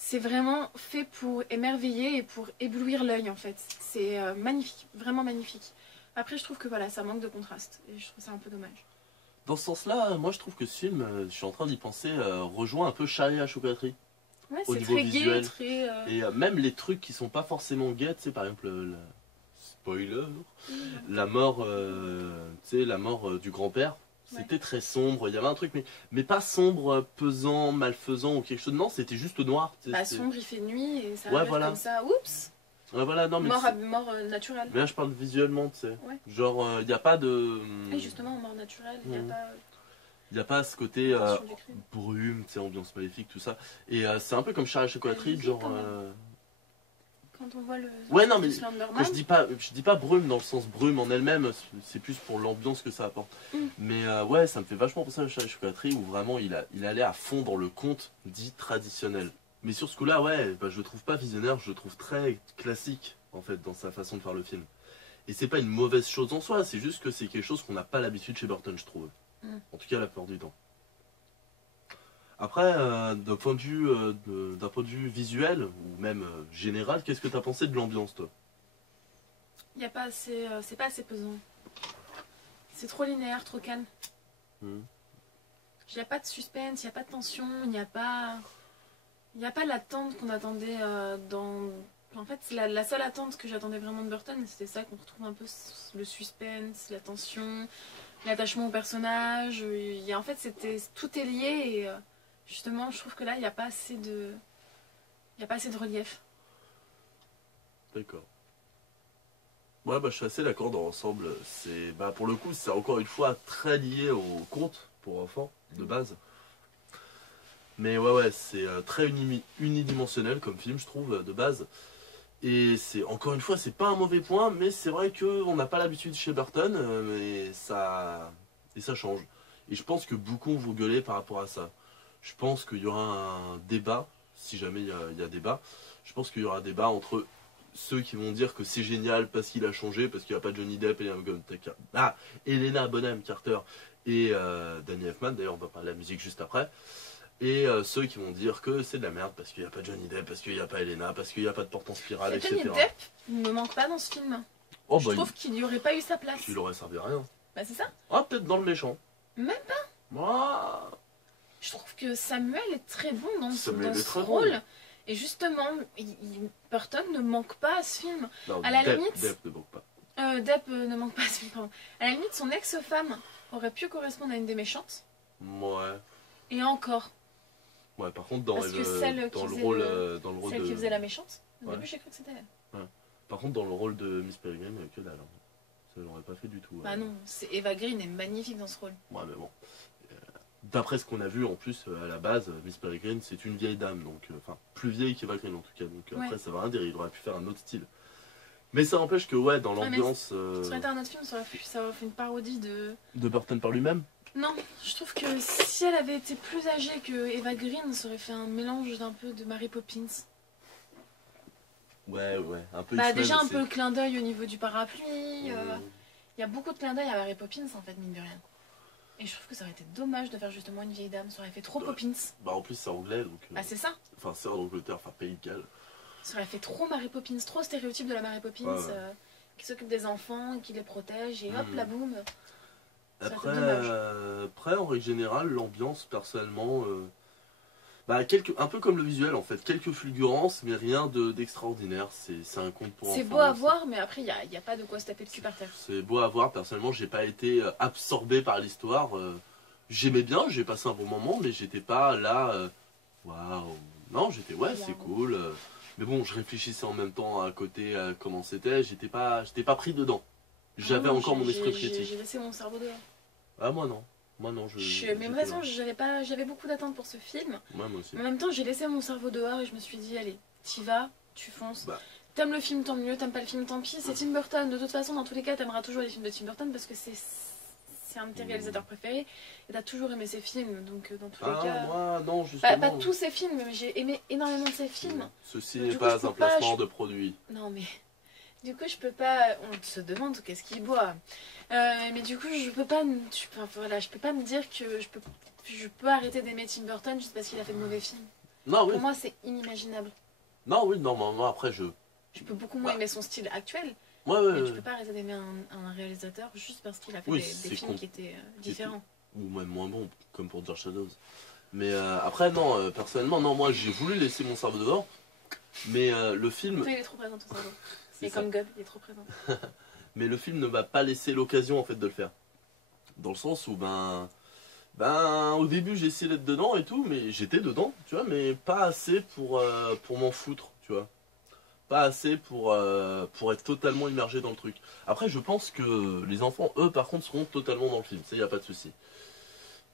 C'est vraiment fait pour émerveiller et pour éblouir l'œil en fait. C'est magnifique, vraiment magnifique. Après, je trouve que voilà, ça manque de contraste et je trouve ça un peu dommage. Dans ce sens-là, moi je trouve que ce film, je suis en train d'y penser, rejoint un peu Charlie à la chocolaterie. Ouais, Au c'est niveau très visuel. gai, très. Et même les trucs qui sont pas forcément gays, tu sais, par exemple, spoiler, la mort, tu sais, la mort du grand-père, c'était très sombre, il y avait un truc, mais pas sombre, pesant, malfaisant ou quelque chose, non, c'était juste noir. Tu sais, Bah, c'était- sombre, il fait nuit et ça Ouais, arrive voilà. comme ça. Oups! Ouais, voilà, non, mais, Mort naturelle. mais là je parle visuellement, tu sais. Ouais. Genre, il n'y a pas de. Et justement, mort naturelle, il n'y a Mm. pas. Il n'y a pas ce côté Passion du crime. brume, tu sais, ambiance maléfique, tout ça. Et c'est un peu comme Charlie à la chocolaterie, Magnifique, genre. quand même. quand on voit le Ouais, non, de mais Slenderman. quand je dis pas brume dans le sens brume en elle-même, c'est plus pour l'ambiance que ça apporte. Mais ouais, ça me fait vachement penser à la chocolaterie où vraiment il allait à fond dans le conte dit traditionnel. Mais sur ce coup-là, ouais, bah, je le trouve pas visionnaire, je le trouve très classique en fait dans sa façon de faire le film. Et c'est pas une mauvaise chose en soi, c'est juste que c'est quelque chose qu'on n'a pas l'habitude chez Burton, je trouve. En tout cas, la plupart du temps. Après, d'un point de vue visuel, ou même général, qu'est-ce que t'as pensé de l'ambiance, toi? Il y a pas assez, c'est pas assez pesant. C'est trop linéaire, trop calme. Hmm. Il n'y a pas de suspense, il n'y a pas de tension, il n'y a pas l'attente qu'on attendait dans. En fait, la seule attente que j'attendais vraiment de Burton, c'était ça, qu'on retrouve un peu le suspense, la tension, l'attachement au personnage. En fait, tout est lié et justement, je trouve que là, il n'y a pas assez de, il y a pas assez de relief. D'accord. Ouais, bah, je suis assez d'accord dans l'ensemble. C'est, bah, pour le coup, c'est encore une fois très lié au conte pour enfants, de base. Mais ouais, ouais, c'est très unidimensionnel comme film, je trouve, de base. Et c'est, encore une fois, c'est pas un mauvais point, mais c'est vrai qu'on n'a pas l'habitude chez Burton, et ça change. Et je pense que beaucoup vont gueuler par rapport à ça. Je pense qu'il y aura un débat, si jamais il y a débat, je pense qu'il y aura un débat entre ceux qui vont dire que c'est génial parce qu'il a changé, parce qu'il n'y a pas Johnny Depp, Helena Bonham Carter et Danny Elfman, d'ailleurs on va parler de la musique juste après, et ceux qui vont dire que c'est de la merde parce qu'il n'y a pas Johnny Depp, parce qu'il n'y a pas Helena, parce qu'il n'y a pas de porte en spirale, Et etc. Johnny Depp ne me manque pas dans ce film. Oh, Je bah, trouve qu'il n'y aurait pas eu sa place. il aurait servi à rien. Bah c'est ça. Ah, peut-être dans le méchant. Même pas. Ah, Je trouve que Samuel est très bon dans Samuel est ce très bon. rôle. Et justement, Burton ne manque pas à ce film. non, À la Depp, limite- Depp ne manque pas. Depp ne manque pas à ce film, pardon. À la limite, son ex-femme aurait pu correspondre à une des méchantes. Ouais. Et encore, Ouais, par contre, dans Parce que celle qui le faisait rôle, le- dans le rôle celle de... qui faisait la méchante. Au Ouais. début, j'ai cru que c'était elle. Par contre, dans le rôle de Miss Peregrine, que dalle. Hein. Ça l'aurait pas fait du tout. Bah non, Eva Green est magnifique dans ce rôle. Ouais, mais bon. D'après ce qu'on a vu, en plus, à la base, Miss Peregrine, c'est une vieille dame. Donc, enfin, plus vieille qu'Eva Green, en tout cas. Donc, Ouais. après, ça va rien dire. Il aurait pu faire un autre style. Mais ça n'empêche que, ouais, dans Ouais, mais l'ambiance Ça aurait été un autre film, ça aurait fait une parodie de... de Burton par lui-même. Non, je trouve que si elle avait été plus âgée que Eva Green, ça aurait fait un mélange d'un peu de Mary Poppins. Ouais, ouais. Un peu Bah X-Men déjà un aussi. peu le clin d'œil au niveau du parapluie. Il Mmh. y a beaucoup de clins d'œil à Mary Poppins en fait, mine de rien. Et je trouve que ça aurait été dommage de faire justement une vieille dame, ça aurait fait trop Ouais. Poppins. Bah, en plus, c'est anglais, donc... Bah c'est ça, Enfin, c'est en Angleterre, enfin, Pays de Galles. ça aurait fait trop Mary Poppins, trop stéréotype de la Mary Poppins, Ouais, ouais. qui s'occupe des enfants, qui les protège, et hop, Mhm. la boum. Ça aurait été Après, dommage. après, en règle générale, l'ambiance, personnellement, bah, un peu comme le visuel, en fait. Quelques fulgurances, mais rien d'extraordinaire. C'est un conte pour enfants. C'est beau à voir, mais après, il y a pas de quoi se taper le cul par terre. C'est beau à voir. Personnellement, j'ai pas été absorbé par l'histoire. J'aimais bien, j'ai passé un bon moment, mais j'étais pas là. Waouh. Non, j'étais, ouais, c'est Waouh. cool. Mais bon, je réfléchissais en même temps à côté à comment c'était. J'étais pas pris dedans. J'avais Non, encore mon esprit J'ai critique. laissé mon cerveau dehors. Ah, moi non. Moi non, Mais de j'étais toute façon, là. j'avais beaucoup d'attentes pour ce film. Ouais, moi aussi. Mais en même temps, j'ai laissé mon cerveau dehors et je me suis dit, allez, t'y vas, tu fonces. Bah. T'aimes le film, tant mieux. T'aimes pas le film, tant pis. C'est Tim Burton. De toute façon, dans tous les cas, t'aimeras toujours les films de Tim Burton parce que c'est un de tes réalisateurs préférés. Et t'as toujours aimé ses films. Donc, dans tous les Ah, cas. moi, non, justement. Pas tous ses films, mais j'ai aimé énormément de ses films. Ceci Du n'est coup, pas je peux un pas, placement de produit. Non, mais. Du coup, je peux pas. On se demande qu'est-ce qu'il boit. Mais du coup, je peux pas. Voilà, je peux pas me dire que je peux arrêter d'aimer Tim Burton juste parce qu'il a fait de mauvais films. Non, oui. Pour moi, c'est inimaginable. Non, oui, normalement, après, je. Je peux beaucoup moins Bah. aimer son style actuel, Ouais, mais ouais, tu peux pas arrêter d'aimer un réalisateur juste parce qu'il a fait Oui, des c'est films con. qui étaient différents. Ou même moins bon, comme pour George Shadows. Mais après, non, personnellement, non, moi, j'ai voulu laisser mon cerveau dehors. Mais le film. Toi, il est trop présent ton cerveau. C'est Et ça. comme God, il est trop présent. Mais le film ne m'a pas laissé l'occasion, en fait, de le faire. Dans le sens où, au début, j'ai essayé d'être dedans et tout, mais j'étais dedans, tu vois, mais pas assez pour m'en foutre, tu vois. Pas assez pour être totalement immergé dans le truc. Après, je pense que les enfants, eux, par contre, seront totalement dans le film. Ça, y a pas de souci.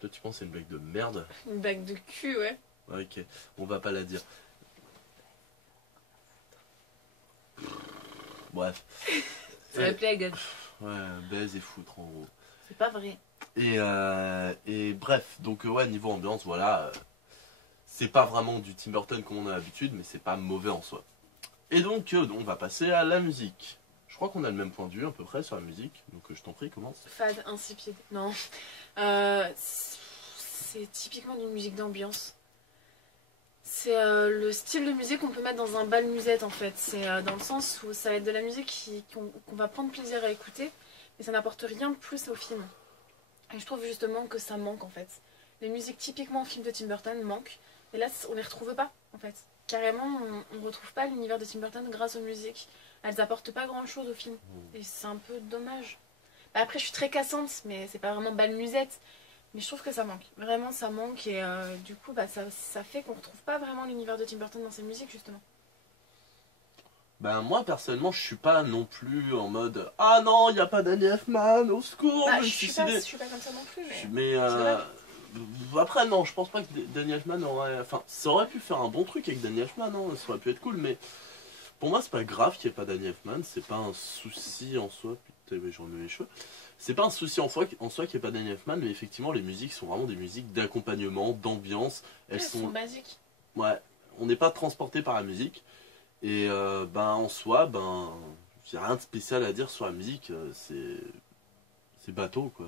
Toi, tu penses que c'est une blague de merde? Une bague de cul, ouais. Ouais, ok, on va pas la dire. Bref. Ça me plaît, God. Ouais, baise et foutre en gros. C'est pas vrai. Et bref, donc ouais, niveau ambiance, voilà. C'est pas vraiment du Tim Burton comme on a l'habitude, mais c'est pas mauvais en soi. Et donc, on va passer à la musique. Je crois qu'on a le même point de vue à peu près sur la musique, donc je t'en prie, commence. Fade, insipide. Non. C'est typiquement d'une musique d'ambiance. C'est le style de musique qu'on peut mettre dans un bal musette en fait. C'est dans le sens où ça va être de la musique qu'on va prendre plaisir à écouter, mais ça n'apporte rien de plus au film. Et je trouve justement que ça manque en fait. Les musiques typiquement au film de Tim Burton manquent, et là on les retrouve pas en fait. Carrément, on retrouve pas l'univers de Tim Burton grâce aux musiques. Elles apportent pas grand chose au film, et c'est un peu dommage. Bah, après, je suis très cassante, mais c'est pas vraiment bal musette. Mais je trouve que ça manque. Vraiment, ça manque. Et du coup, bah, ça fait qu'on retrouve pas vraiment l'univers de Tim Burton dans ses musiques, justement. Ben moi, personnellement, je suis pas non plus en mode « Ah non, il n'y a pas Danny Elfman, au secours, Bah, me je suicider. suis pas comme ça non plus. Mais après, non, je pense pas que Danny Elfman aurait... Enfin, ça aurait pu faire un bon truc avec Danny Elfman, hein, ça aurait pu être cool, mais... Pour moi, c'est pas grave qu'il n'y ait pas Danny Elfman, c'est pas un souci en soi. Putain, mais j'en ai les cheveux. C'est pas un souci en soi qu'il n'y ait pas Danny Elfman, mais effectivement, les musiques sont vraiment des musiques d'accompagnement, d'ambiance. Elles sont basiques. Ouais, on n'est pas transporté par la musique. Et ben en soi, ben j'ai rien de spécial à dire sur la musique. C'est bateau quoi.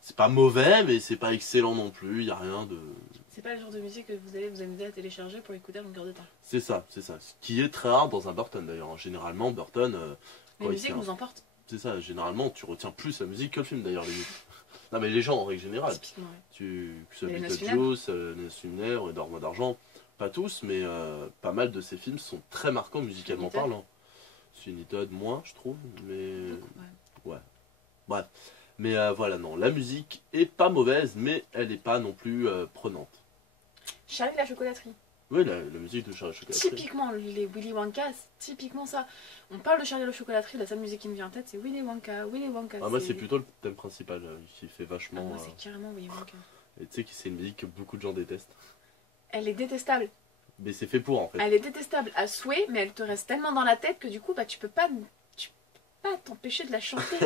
C'est pas mauvais, mais c'est pas excellent non plus. Il y a rien de. C'est pas le genre de musique que vous allez vous amuser à télécharger pour écouter à longueur de temps. C'est ça, c'est ça. Ce qui est très rare dans un Burton d'ailleurs. Généralement, Burton. Les musiques vous emportent. C'est ça, généralement tu retiens plus la musique que le film d'ailleurs. Non mais les gens en règle générale. Typiquement, ouais. Que ce soit Les Beetlejuice, Les Noces funèbres, et Dormois d'argent. Pas tous, mais pas mal de ces films sont très marquants musicalement Sweeney Todd. parlant. Sweeney Todd moins, je trouve, mais. Ouais. Bref. Mais voilà, non, la musique est pas mauvaise, mais elle est pas non plus prenante. Charlie la chocolaterie. Oui, la musique de Charlie Chocolaterie. Typiquement, les Willy Wonka, c'est typiquement ça. On parle de Charlie la chocolaterie, la seule musique qui me vient en tête, c'est Willy Wonka. Willy Wonka. Ah, moi, c'est plutôt le thème principal qui fait Ah, vachement. moi, c'est carrément Willy Wonka. Et tu sais que c'est une musique que beaucoup de gens détestent. Elle est détestable. Mais c'est fait pour en fait. Elle est détestable à souhait, mais elle te reste tellement dans la tête que du coup, bah, tu peux pas t'empêcher de la chanter.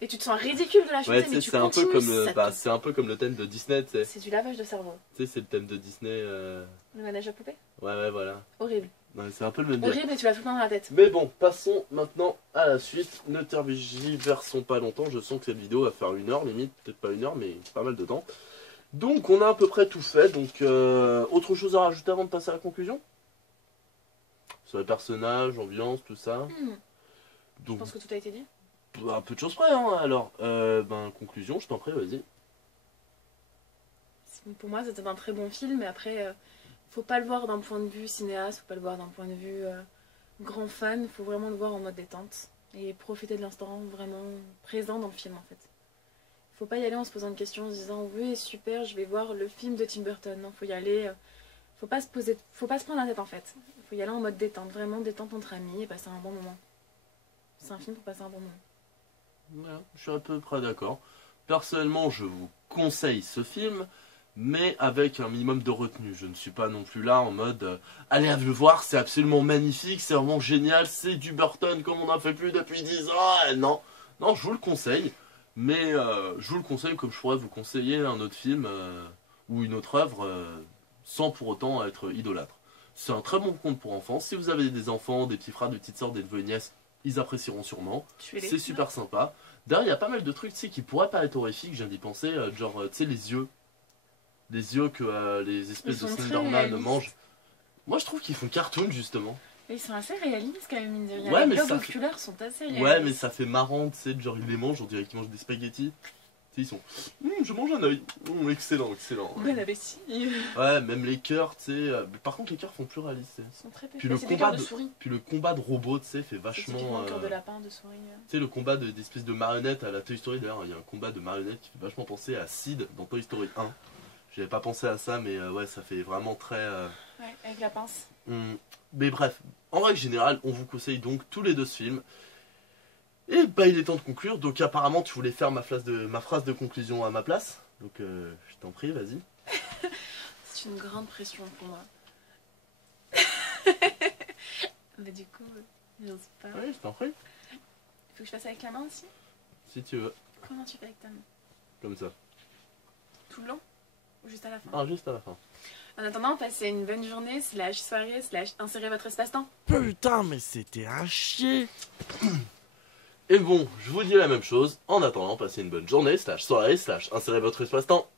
Et tu te sens ridicule de la chanter, Ouais, tu mais sais, tu c'est un peu continues. comme Ça te- c'est un peu comme le thème de Disney, tu sais. C'est du lavage de cerveau. Tu sais, c'est le thème de Disney. Le manège à poupée. Ouais, voilà. Horrible. Ouais, c'est un peu le même délire. Horrible et tu l'as tout le temps dans la tête. Mais bon, passons maintenant à la suite. Ne tergiversons pas longtemps. Je sens que cette vidéo va faire 1 heure, limite, peut-être pas 1 heure, mais pas mal de temps. Donc, on a à peu près tout fait. Donc, autre chose à rajouter avant de passer à la conclusion? Sur les personnages, ambiance, tout ça. Je Donc, pense que tout a été dit. un peu de choses près, hein. Alors, conclusion, je t'en prie, vas-y. Pour moi, c'était un très bon film, mais après, faut pas le voir d'un point de vue cinéaste, faut pas le voir d'un point de vue grand fan, faut vraiment le voir en mode détente et profiter de l'instant vraiment présent dans le film en fait. Faut pas y aller en se posant une question en se disant oui super, je vais voir le film de Tim Burton. Non, faut y aller, faut pas se prendre la tête en fait. Faut y aller en mode détente, vraiment détente entre amis et passer un bon moment. C'est un film pour passer un bon moment. Ouais, je suis à peu près d'accord. Personnellement, je vous conseille ce film, mais avec un minimum de retenue. Je ne suis pas non plus là en mode allez à le voir, c'est absolument magnifique, c'est vraiment génial, c'est du Burton comme on n'en fait plus depuis 10 ans. Non, non, je vous le conseille, mais je vous le conseille comme je pourrais vous conseiller un autre film ou une autre œuvre sans pour autant être idolâtre. C'est un très bon conte pour enfants. Si vous avez des enfants, des petits frères, des petites sœurs, des neveux et nièces, ils apprécieront sûrement. C'est super sympa. D'ailleurs, il y a pas mal de trucs tu sais, qui pourraient pas être horrifiques, je viens d'y penser, genre, tu sais, les yeux. Les yeux que les espèces de Slenderman mangent. Moi, je trouve qu'ils font cartoon, justement. Et ils sont assez réalistes quand même, mine de rien. Ouais, les mais globes ça oculaires sont assez réalistes. Ouais, mais ça fait marrant, tu sais, genre, ils les mangent, on dirait qu'ils mangent des spaghettis. Tu sais, ils sont... je mange un œil. Excellent, excellent. Bon appétit. Ils Ouais, même les cœurs, tu sais... Par contre, les cœurs font plus réalistes. sont très Puis le c'est des combat cœurs de de- souris. Puis le combat de robots, tu sais, fait C'est vachement... typiquement cœur de lapin, de souris. Tu sais, le combat d'espèces de marionnettes à la Toy Story, d'ailleurs, il y a un combat de marionnettes qui fait vachement penser à Sid dans Toy Story 1. J'avais pas pensé à ça, mais ouais, ça fait vraiment très... Ouais, avec la pince. Mais bref, en règle générale, on vous conseille donc tous les deux ce film. Et bah, il est temps de conclure. Donc, apparemment, tu voulais faire ma phrase de conclusion à ma place. Donc, je t'en prie, vas-y. C'est une grande pression pour moi. Mais du coup, J'ose pas. Oui, je t'en prie. Faut que je fasse avec la main aussi? Si tu veux. Comment tu fais avec ta main? Comme ça. Tout le long? Ou juste à la fin? Ah, juste à la fin. En attendant, passez une bonne journée, /soirée, insérez votre espace-temps. Putain, mais c'était à chier. Et bon, je vous dis la même chose. En attendant, passez une bonne journée, /soirée, insérez votre espace-temps.